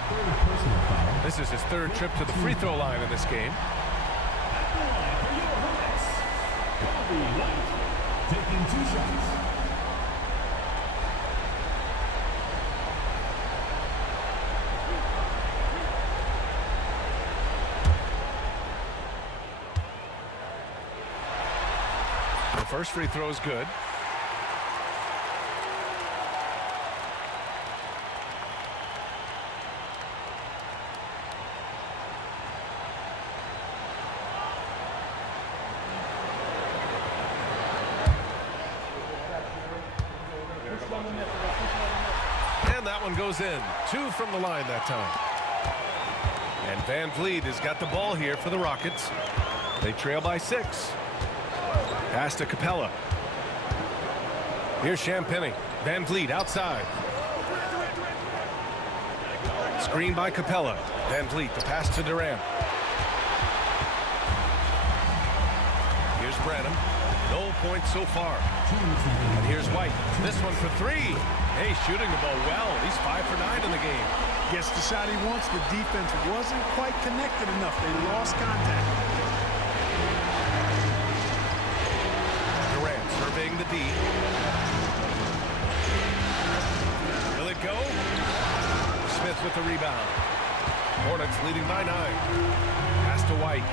This is his 3rd trip to the free throw line in this game. Taking 2 shots. The first free throw is good. And that one goes in. 2 from the line that time. And Van Vliet has got the ball here for the Rockets. They trail by 6. Pass to Capella. Here's Champagnie. Van Vliet outside. Screen by Capella. Van Vliet, the pass to Durant. Here's Branham. No points so far. And here's White. This one for 3. Hey, shooting the ball well. He's 5 for 9 in the game. Gets the shot he wants. The defense wasn't quite connected enough. They lost contact. Durant surveying the D. Will it go? Smith with the rebound. Hornets leading by 9. Pass to White.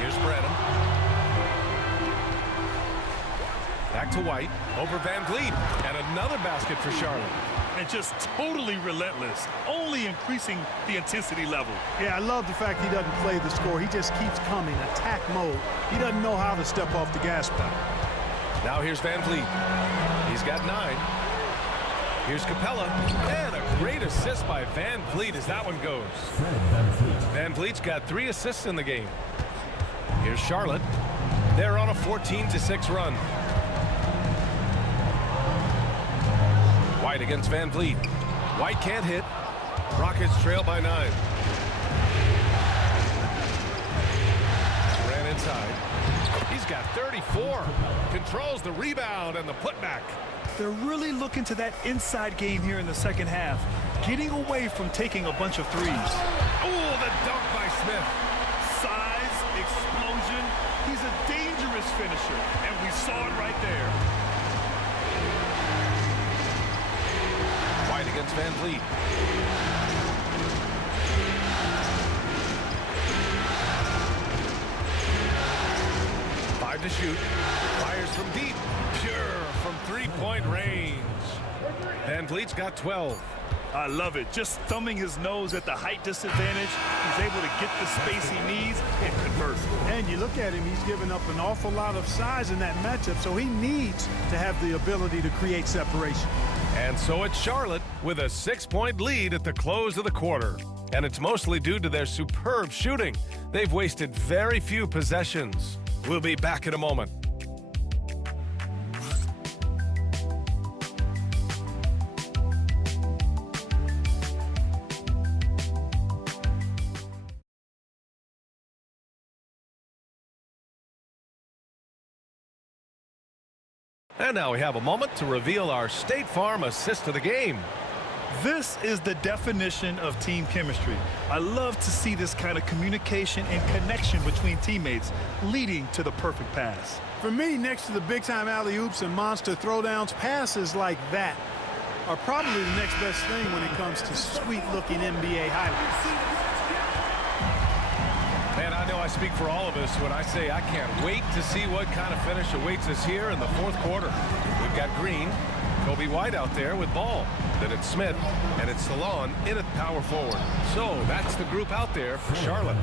Here's Branham. Back to White. Over Van Vliet. And another basket for Charlotte. And just totally relentless, only increasing the intensity level. Yeah, I love the fact he doesn't play the score. He just keeps coming, attack mode. He doesn't know how to step off the gas pedal. Now here's Van Vliet. He's got 9. Here's Capella. And a great assist by Van Vliet as that one goes. Van Vliet's got 3 assists in the game. Here's Charlotte. They're on a 14-6 run. White against Van Vliet. White can't hit. Rockets trail by 9. Ran inside. He's got 34. Controls the rebound and the putback. They're really looking to that inside game here in the second half, getting away from taking a bunch of threes. Oh, the dunk by Smith. Size, explosion. He's a dangerous finisher, and we saw it right there. White against Van Vliet. To shoot. Fires from deep. Pure from 3-point range. Van Vliet's got 12. I love it. Just thumbing his nose at the height disadvantage. He's able to get the space he needs and convert. And you look at him, he's given up an awful lot of size in that matchup, so he needs to have the ability to create separation. And so it's Charlotte with a 6-point lead at the close of the quarter. And it's mostly due to their superb shooting. They've wasted very few possessions. We'll be back in a moment. And now we have a moment to reveal our State Farm assist of the game. This is the definition of team chemistry. I love to see this kind of communication and connection between teammates leading to the perfect pass. For me, next to the big-time alley-oops and monster throwdowns, passes like that are probably the next best thing when it comes to sweet-looking NBA highlights. Man, I know I speak for all of us when I say I can't wait to see what kind of finish awaits us here in the fourth quarter. We've got Green, Kobe White out there with ball. Then it's Smith, and it's Salon in at power forward. So that's the group out there for Charlotte.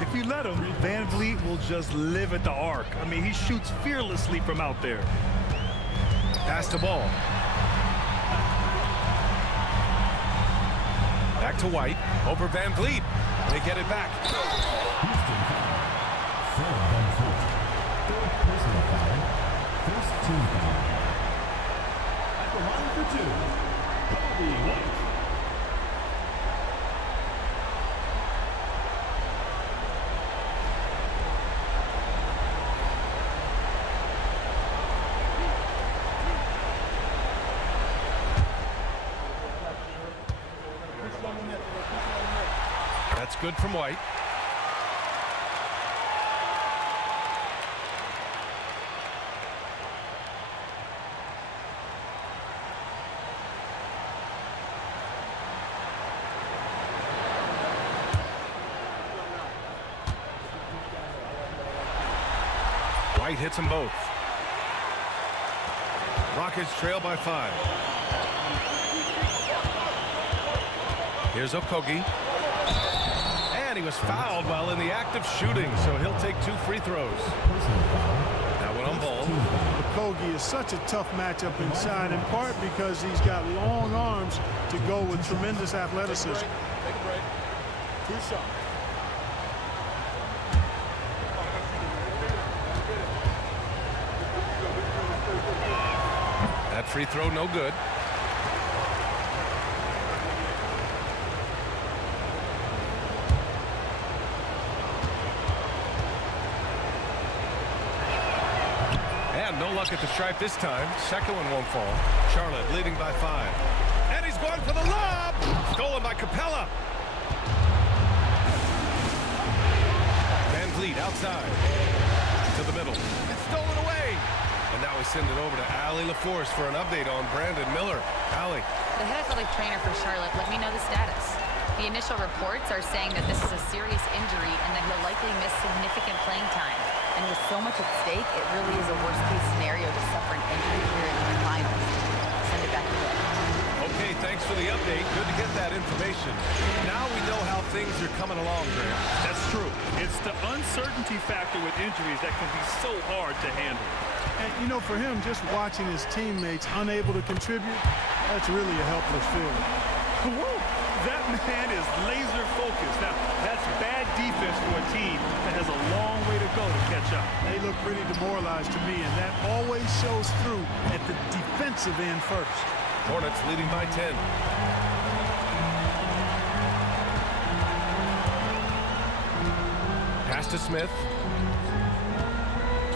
If you let him, Van Vliet will just live at the arc. I mean, he shoots fearlessly from out there. Pass the ball. Back to White, over Van Vliet. They get it back. Houston foul. Fred Van Vliet. Third personal foul. First team foul. At the line for two, Kobe White. That's good from White. White hits them both. Rockets trail by 5. Here's Okogie. And he was fouled while in the act of shooting, so he'll take 2 free throws. That one on ball. Okogie is such a tough matchup inside, in part because he's got long arms to go with tremendous athleticism. Take a break. 2 shots. That free throw no good. And no luck at the stripe this time. Second one won't fall. Charlotte leading by 5. And he's going for the lob. Stolen by Capella. Van Vliet outside. To the middle. It's stolen away. And now we send it over to Allie LaForce for an update on Brandon Miller. Allie. The head athletic trainer for Charlotte let me know the status. The initial reports are saying that this is a serious injury and that he'll likely miss significant playing time. And with so much at stake, it really is a worst-case scenario to suffer an injury here in the finals. Send it back to him. Okay, thanks for the update. Good to get that information. Now we know how things are coming along, Graham. That's true. It's the uncertainty factor with injuries that can be so hard to handle. And, you know, for him, just watching his teammates unable to contribute, that's really a helpless feeling. Woo! That man is laser focused. Now, that's bad defense for a team that has a long way to go to catch up. They look pretty demoralized to me, and that always shows through at the defensive end first. Hornets leading by 10. Pass to Smith.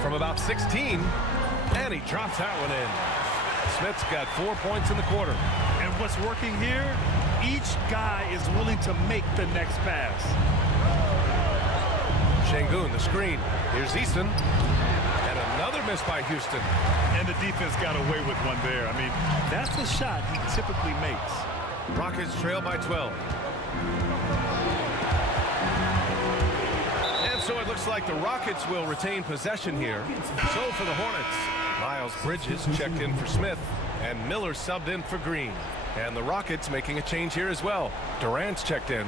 From about 16, and he drops that one in. Smith's got 4 points in the quarter. And what's working here? Each guy is willing to make the next pass. Şengün, the screen. Here's Easton. And another miss by Houston. And the defense got away with one there. I mean, that's a shot he typically makes. Rockets trail by 12. And so it looks like the Rockets will retain possession here. So for the Hornets, Miles Bridges checked in for Smith, and Miller subbed in for Green. And the Rockets making a change here as well. Durant's checked in.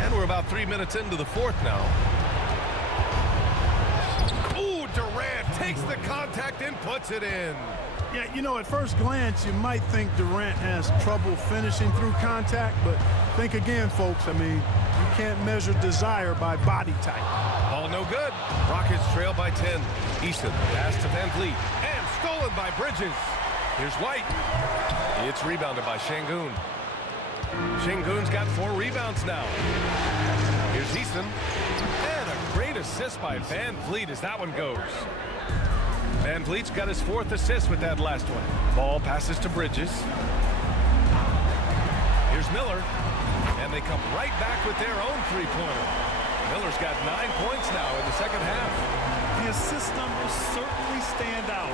And we're about 3 minutes into the fourth now. Ooh, Durant takes the contact and puts it in. Yeah, you know, at first glance, you might think Durant has trouble finishing through contact, but think again, folks. I mean, you can't measure desire by body type. Ball no good. Rockets trail by 10. Easton pass to Van Vliet. And stolen by Bridges. Here's White. It's rebounded by Şengün. Şengün's got 4 rebounds now. Here's Easton. And a great assist by Van Vliet as that one goes. Van Vliet's got his 4th assist with that last one. Ball passes to Bridges. Miller. And they come right back with their own three-pointer. Miller's got 9 points now in the second half. The assist numbers certainly stand out.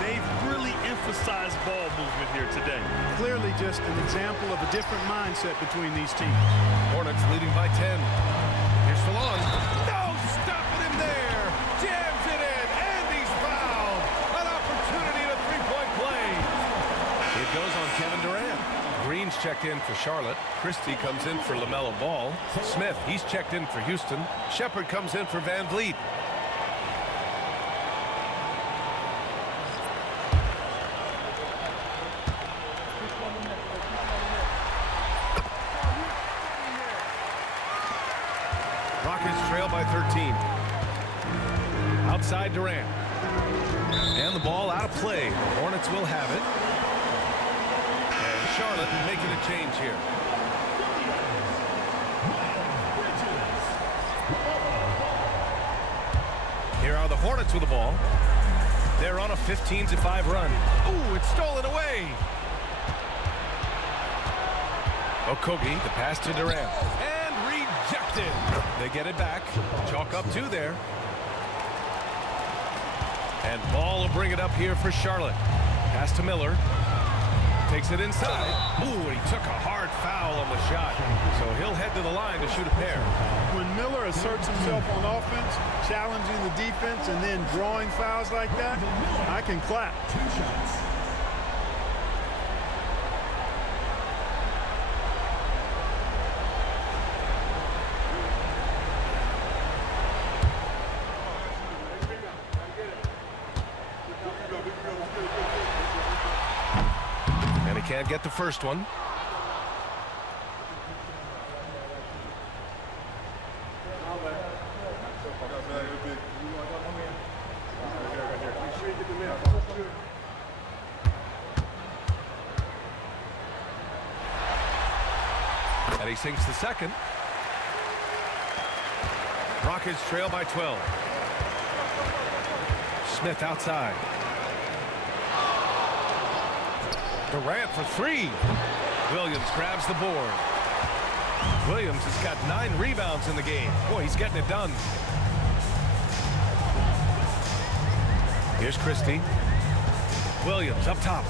They've really emphasized ball movement here today. Clearly just an example of a different mindset between these teams. Hornets leading by 10. Here's Fallon. No, stopping him there. Jams it in, and he's fouled. An opportunity to three-point play. It goes on Kevin Durant. Green's checked in for Charlotte. Christie comes in for LaMelo Ball. Smith, he's checked in for Houston. Shepard comes in for Van Vliet. Rockets trail by 13. Outside Durant. And the ball out of play. The Hornets will have it. And Charlotte making a change here. Here are the Hornets with the ball. They're on a 15-5 run. Ooh, it's stolen away. Okogie, the pass to Durant. And rejected. They get it back. Chalk up 2 there. And Ball will bring it up here for Charlotte. Pass to Miller. Takes it inside. Ooh, he took a hard foul on the shot. So he'll head to the line to shoot a pair. When Miller asserts himself on offense, challenging the defense, and then drawing fouls like that, I can clap. 2 shots. And he can't get the first one. And he sinks the second. Rockets trail by 12. Smith outside. Durant for 3. Williams grabs the board. Williams has got 9 rebounds in the game. Boy, he's getting it done. Here's Christie. Williams up top.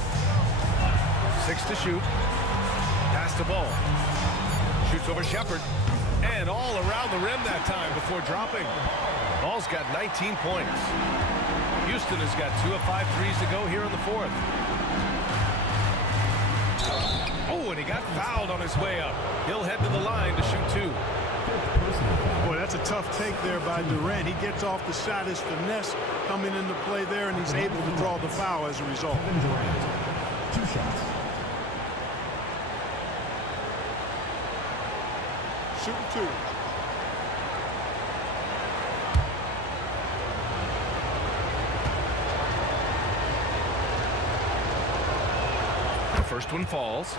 6 to shoot. Pass the ball. Shoots over Shepard. And all around the rim that time before dropping. Ball's got 19 points. Houston has got 2 of 5 threes to go here in the fourth. Oh, and he got fouled on his way up. He'll head to the line to shoot 2. Boy, that's a tough take there by Durant. He gets off the shot, his finesse coming into play there, and he's able to draw the foul as a result. Durant. 2 shots. Shooting 2. The first one falls.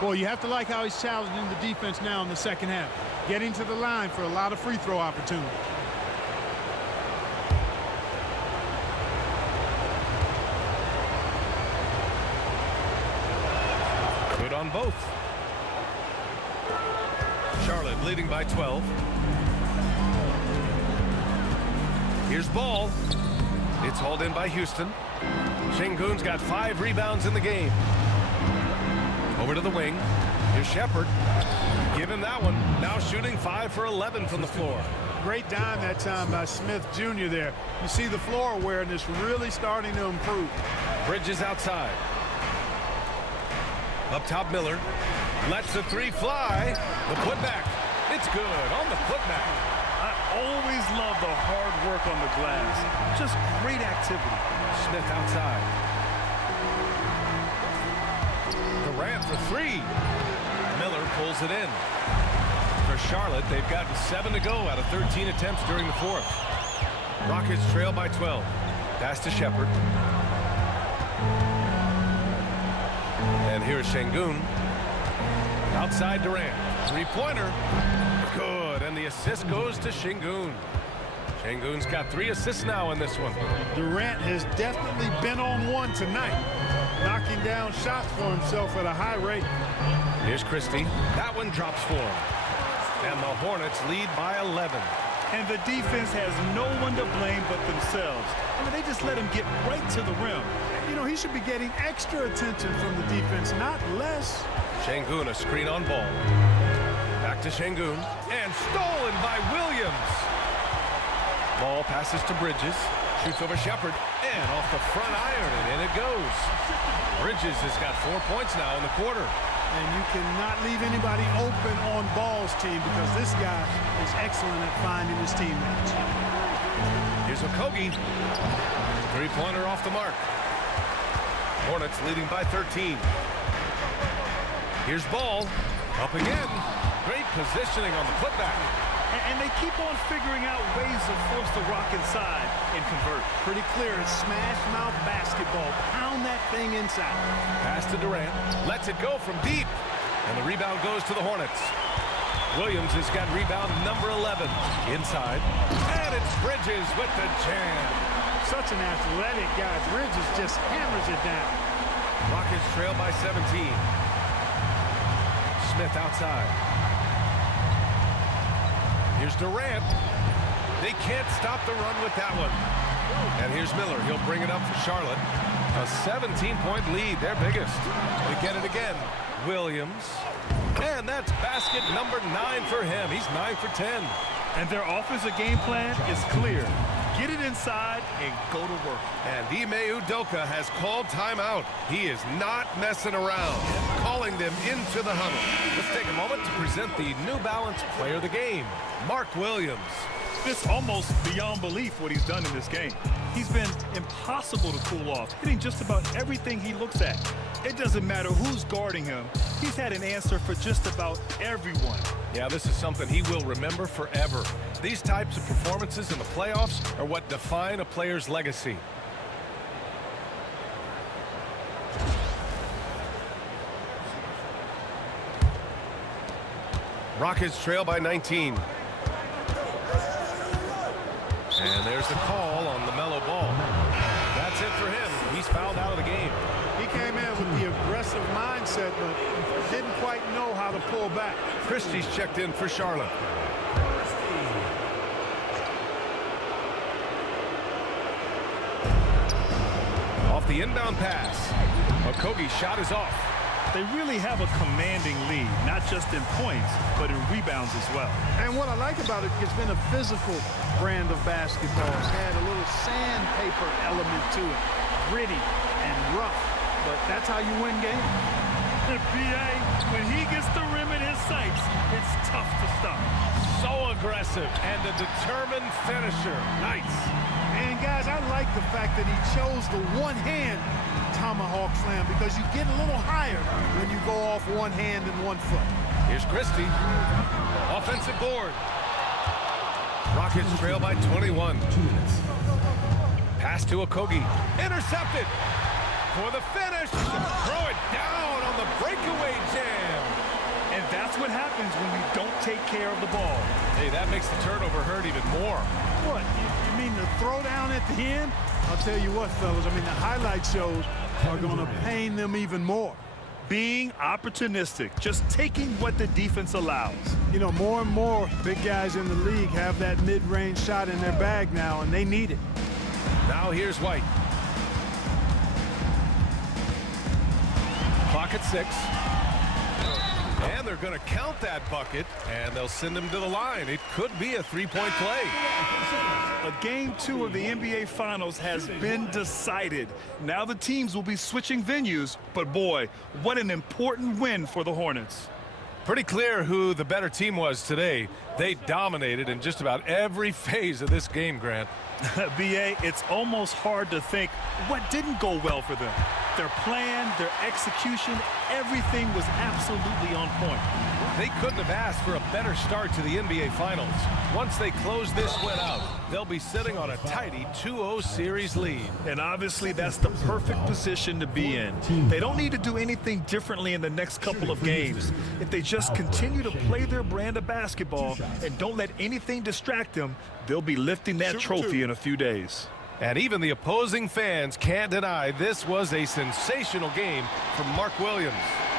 Well, you have to like how he's challenging the defense now in the second half. Getting to the line for a lot of free throw opportunity. Good on both. Charlotte leading by 12. Here's Ball. It's hauled in by Houston. Şengün's got 5 rebounds in the game. Over to the wing. Here's Shepard. Give him that one. Now shooting 5 for 11 from the floor. Great dime that time by Smith Jr. there. You see the floor awareness really starting to improve. Bridges outside. Up top, Miller. Lets the 3 fly. The putback. It's good on the putback. I always love the hard work on the glass. Just great activity. Smith outside. Durant for 3. Miller pulls it in. For Charlotte, they've gotten 7 to go out of 13 attempts during the fourth. Rockets trail by 12. Pass to Shepard. And here's Şengün. Outside Durant. 3-pointer. Good. And the assist goes to Şengün. Şengün's got 3 assists now in this one. Durant has definitely been on one tonight. knocking down shots for himself at a high rate. Here's Christie. That one drops for him. And the Hornets lead by 11. And the defense has no one to blame but themselves. I mean, they just let him get right to the rim. You know, he should be getting extra attention from the defense, not less. Şengün, a screen on ball. Back to Şengün. And stolen by Williams. Ball passes to Bridges. Shoots over Shepherd. And off the front iron, and in it goes. Bridges has got 4 points now in the quarter. And you cannot leave anybody open on Ball's team because this guy is excellent at finding his teammates. Here's Okogie. Three-pointer off the mark. Hornets leading by 13. Here's Ball. Up again. Great positioning on the putback. And they keep on figuring out ways to force the Rock inside and convert. Pretty clear. It's smash mouth basketball. Pound that thing inside. Pass to Durant. Lets it go from deep. And the rebound goes to the Hornets. Williams has got rebound number 11. Inside. And it's Bridges with the jam. Such an athletic guy. Bridges just hammers it down. Rockets trail by 17. Smith outside. Here's Durant. They can't stop the run with that one. And here's Miller. He'll bring it up for Charlotte. A 17-point lead, their biggest. They get it again. Williams. And that's basket number 9 for him. He's 9 for 10. And their offensive game plan is clear. Get it inside and go to work. And Ime Udoka has called timeout. He is not messing around, calling them into the huddle. Let's take a moment to present the New Balance Player of the Game, Mark Williams. It's almost beyond belief what he's done in this game. He's been impossible to cool off, hitting just about everything he looks at. It doesn't matter who's guarding him. He's had an answer for just about everyone. Yeah, this is something he will remember forever. These types of performances in the playoffs are what define a player's legacy. Rockets trail by 19. And there's the call on the mellow ball. That's it for him. He's fouled out of the game. He came in with the aggressive mindset, but didn't quite know how to pull back. Christie's checked in for Charlotte. Off the inbound pass. Okogie's shot is off. They really have a commanding lead, not just in points, but in rebounds as well. And what I like about it, it's been a physical brand of basketball. It's had a little sandpaper element to it, gritty and rough, but that's how you win games. B.A., when he gets the rim in his sights, it's tough to stop. So aggressive and a determined finisher. Nice. And guys, I like the fact that he chose the one-hand tomahawk slam because you get a little higher when you go off one hand and one foot. Here's Christie. Offensive board. Rockets trail by 21. Pass to Okogie. Intercepted. For the finish. Throw it down on the breakaway jam. And that's what happens when you don't take care of the ball. Hey, that makes the turnover hurt even more. What? You mean the throwdown at the end? I'll tell you what, fellas. I mean, the highlight shows are going to pain them even more. Being opportunistic, just taking what the defense allows. You know, more and more big guys in the league have that mid-range shot in their bag now, and they need it. Now here's White. Clock at 6. And they're going to count that bucket, and they'll send him to the line. It could be a three-point play. A game 2 of the NBA Finals has been decided. Now the teams will be switching venues, but boy, what an important win for the Hornets. Pretty clear who the better team was today. They dominated in just about every phase of this game, Grant. B.A., it's almost hard to think what didn't go well for them. Their plan, their execution, everything was absolutely on point. They couldn't have asked for a better start to the NBA Finals. Once they close this win out, they'll be sitting on a tidy 2-0 series lead. And obviously that's the perfect position to be in. They don't need to do anything differently in the next couple of games. If they just continue to play their brand of basketball and don't let anything distract them, they'll be lifting that trophy in a few days. And even the opposing fans can't deny this was a sensational game from Mark Williams.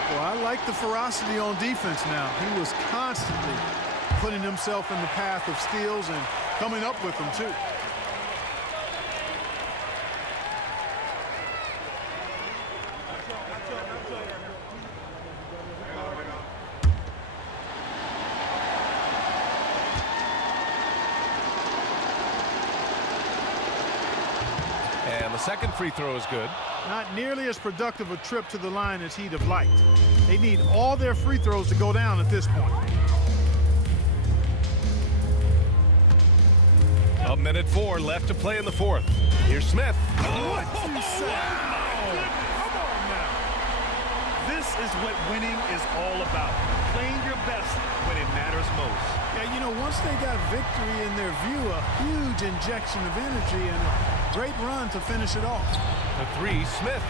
Well, I like the ferocity on defense now. He was constantly putting himself in the path of steals and coming up with them, too. And the second free throw is good. Not nearly as productive a trip to the line as he'd have liked. They need all their free throws to go down at this point. A minute 4 left to play in the fourth. Here's Smith. What you say? Come on now. This is what winning is all about. Playing your best when it matters most. Yeah, you know, once they got victory in their view, a huge injection of energy and a great run to finish it off. The three, Smith.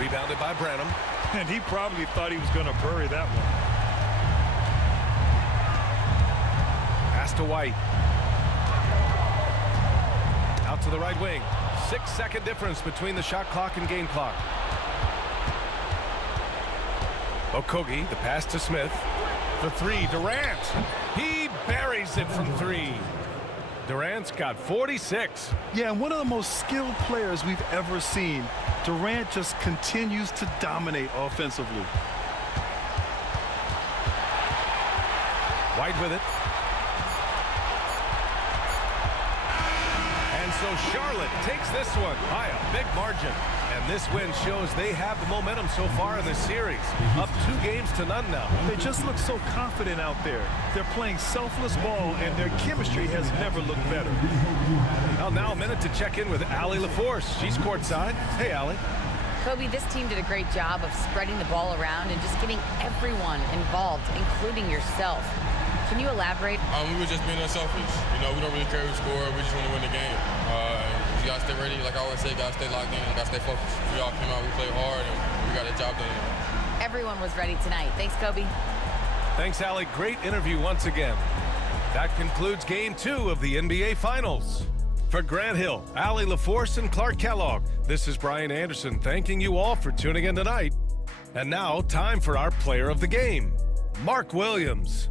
Rebounded by Branham. And he probably thought he was going to bury that one. Pass to White. Out to the right wing. 6-second difference between the shot clock and game clock. Okogie, the pass to Smith. The three, Durant. He buries it from three. Durant's got 46. Yeah, and one of the most skilled players we've ever seen. Durant just continues to dominate offensively. White with it. And so Charlotte takes this one by a big margin. And this win shows they have the momentum so far in this series. Up 2-0 now. They just look so confident out there. They're playing selfless ball, and their chemistry has never looked better. Well, now a minute to check in with Allie LaForce. She's courtside. Hey, Allie. Kobe, this team did a great job of spreading the ball around and just getting everyone involved, including yourself. Can you elaborate? We were just being unselfish. You know, we don't really care who scored. We just want to win the game. You got to stay ready. Like I always say, got to stay locked in. Got to stay focused. We all came out, we played hard, and we got the job done. Everyone was ready tonight. Thanks, Kobe. Thanks, Allie. Great interview once again. That concludes Game 2 of the NBA Finals. For Grant Hill, Allie LaForce, and Clark Kellogg, this is Brian Anderson thanking you all for tuning in tonight. And now, time for our player of the game, Mark Williams.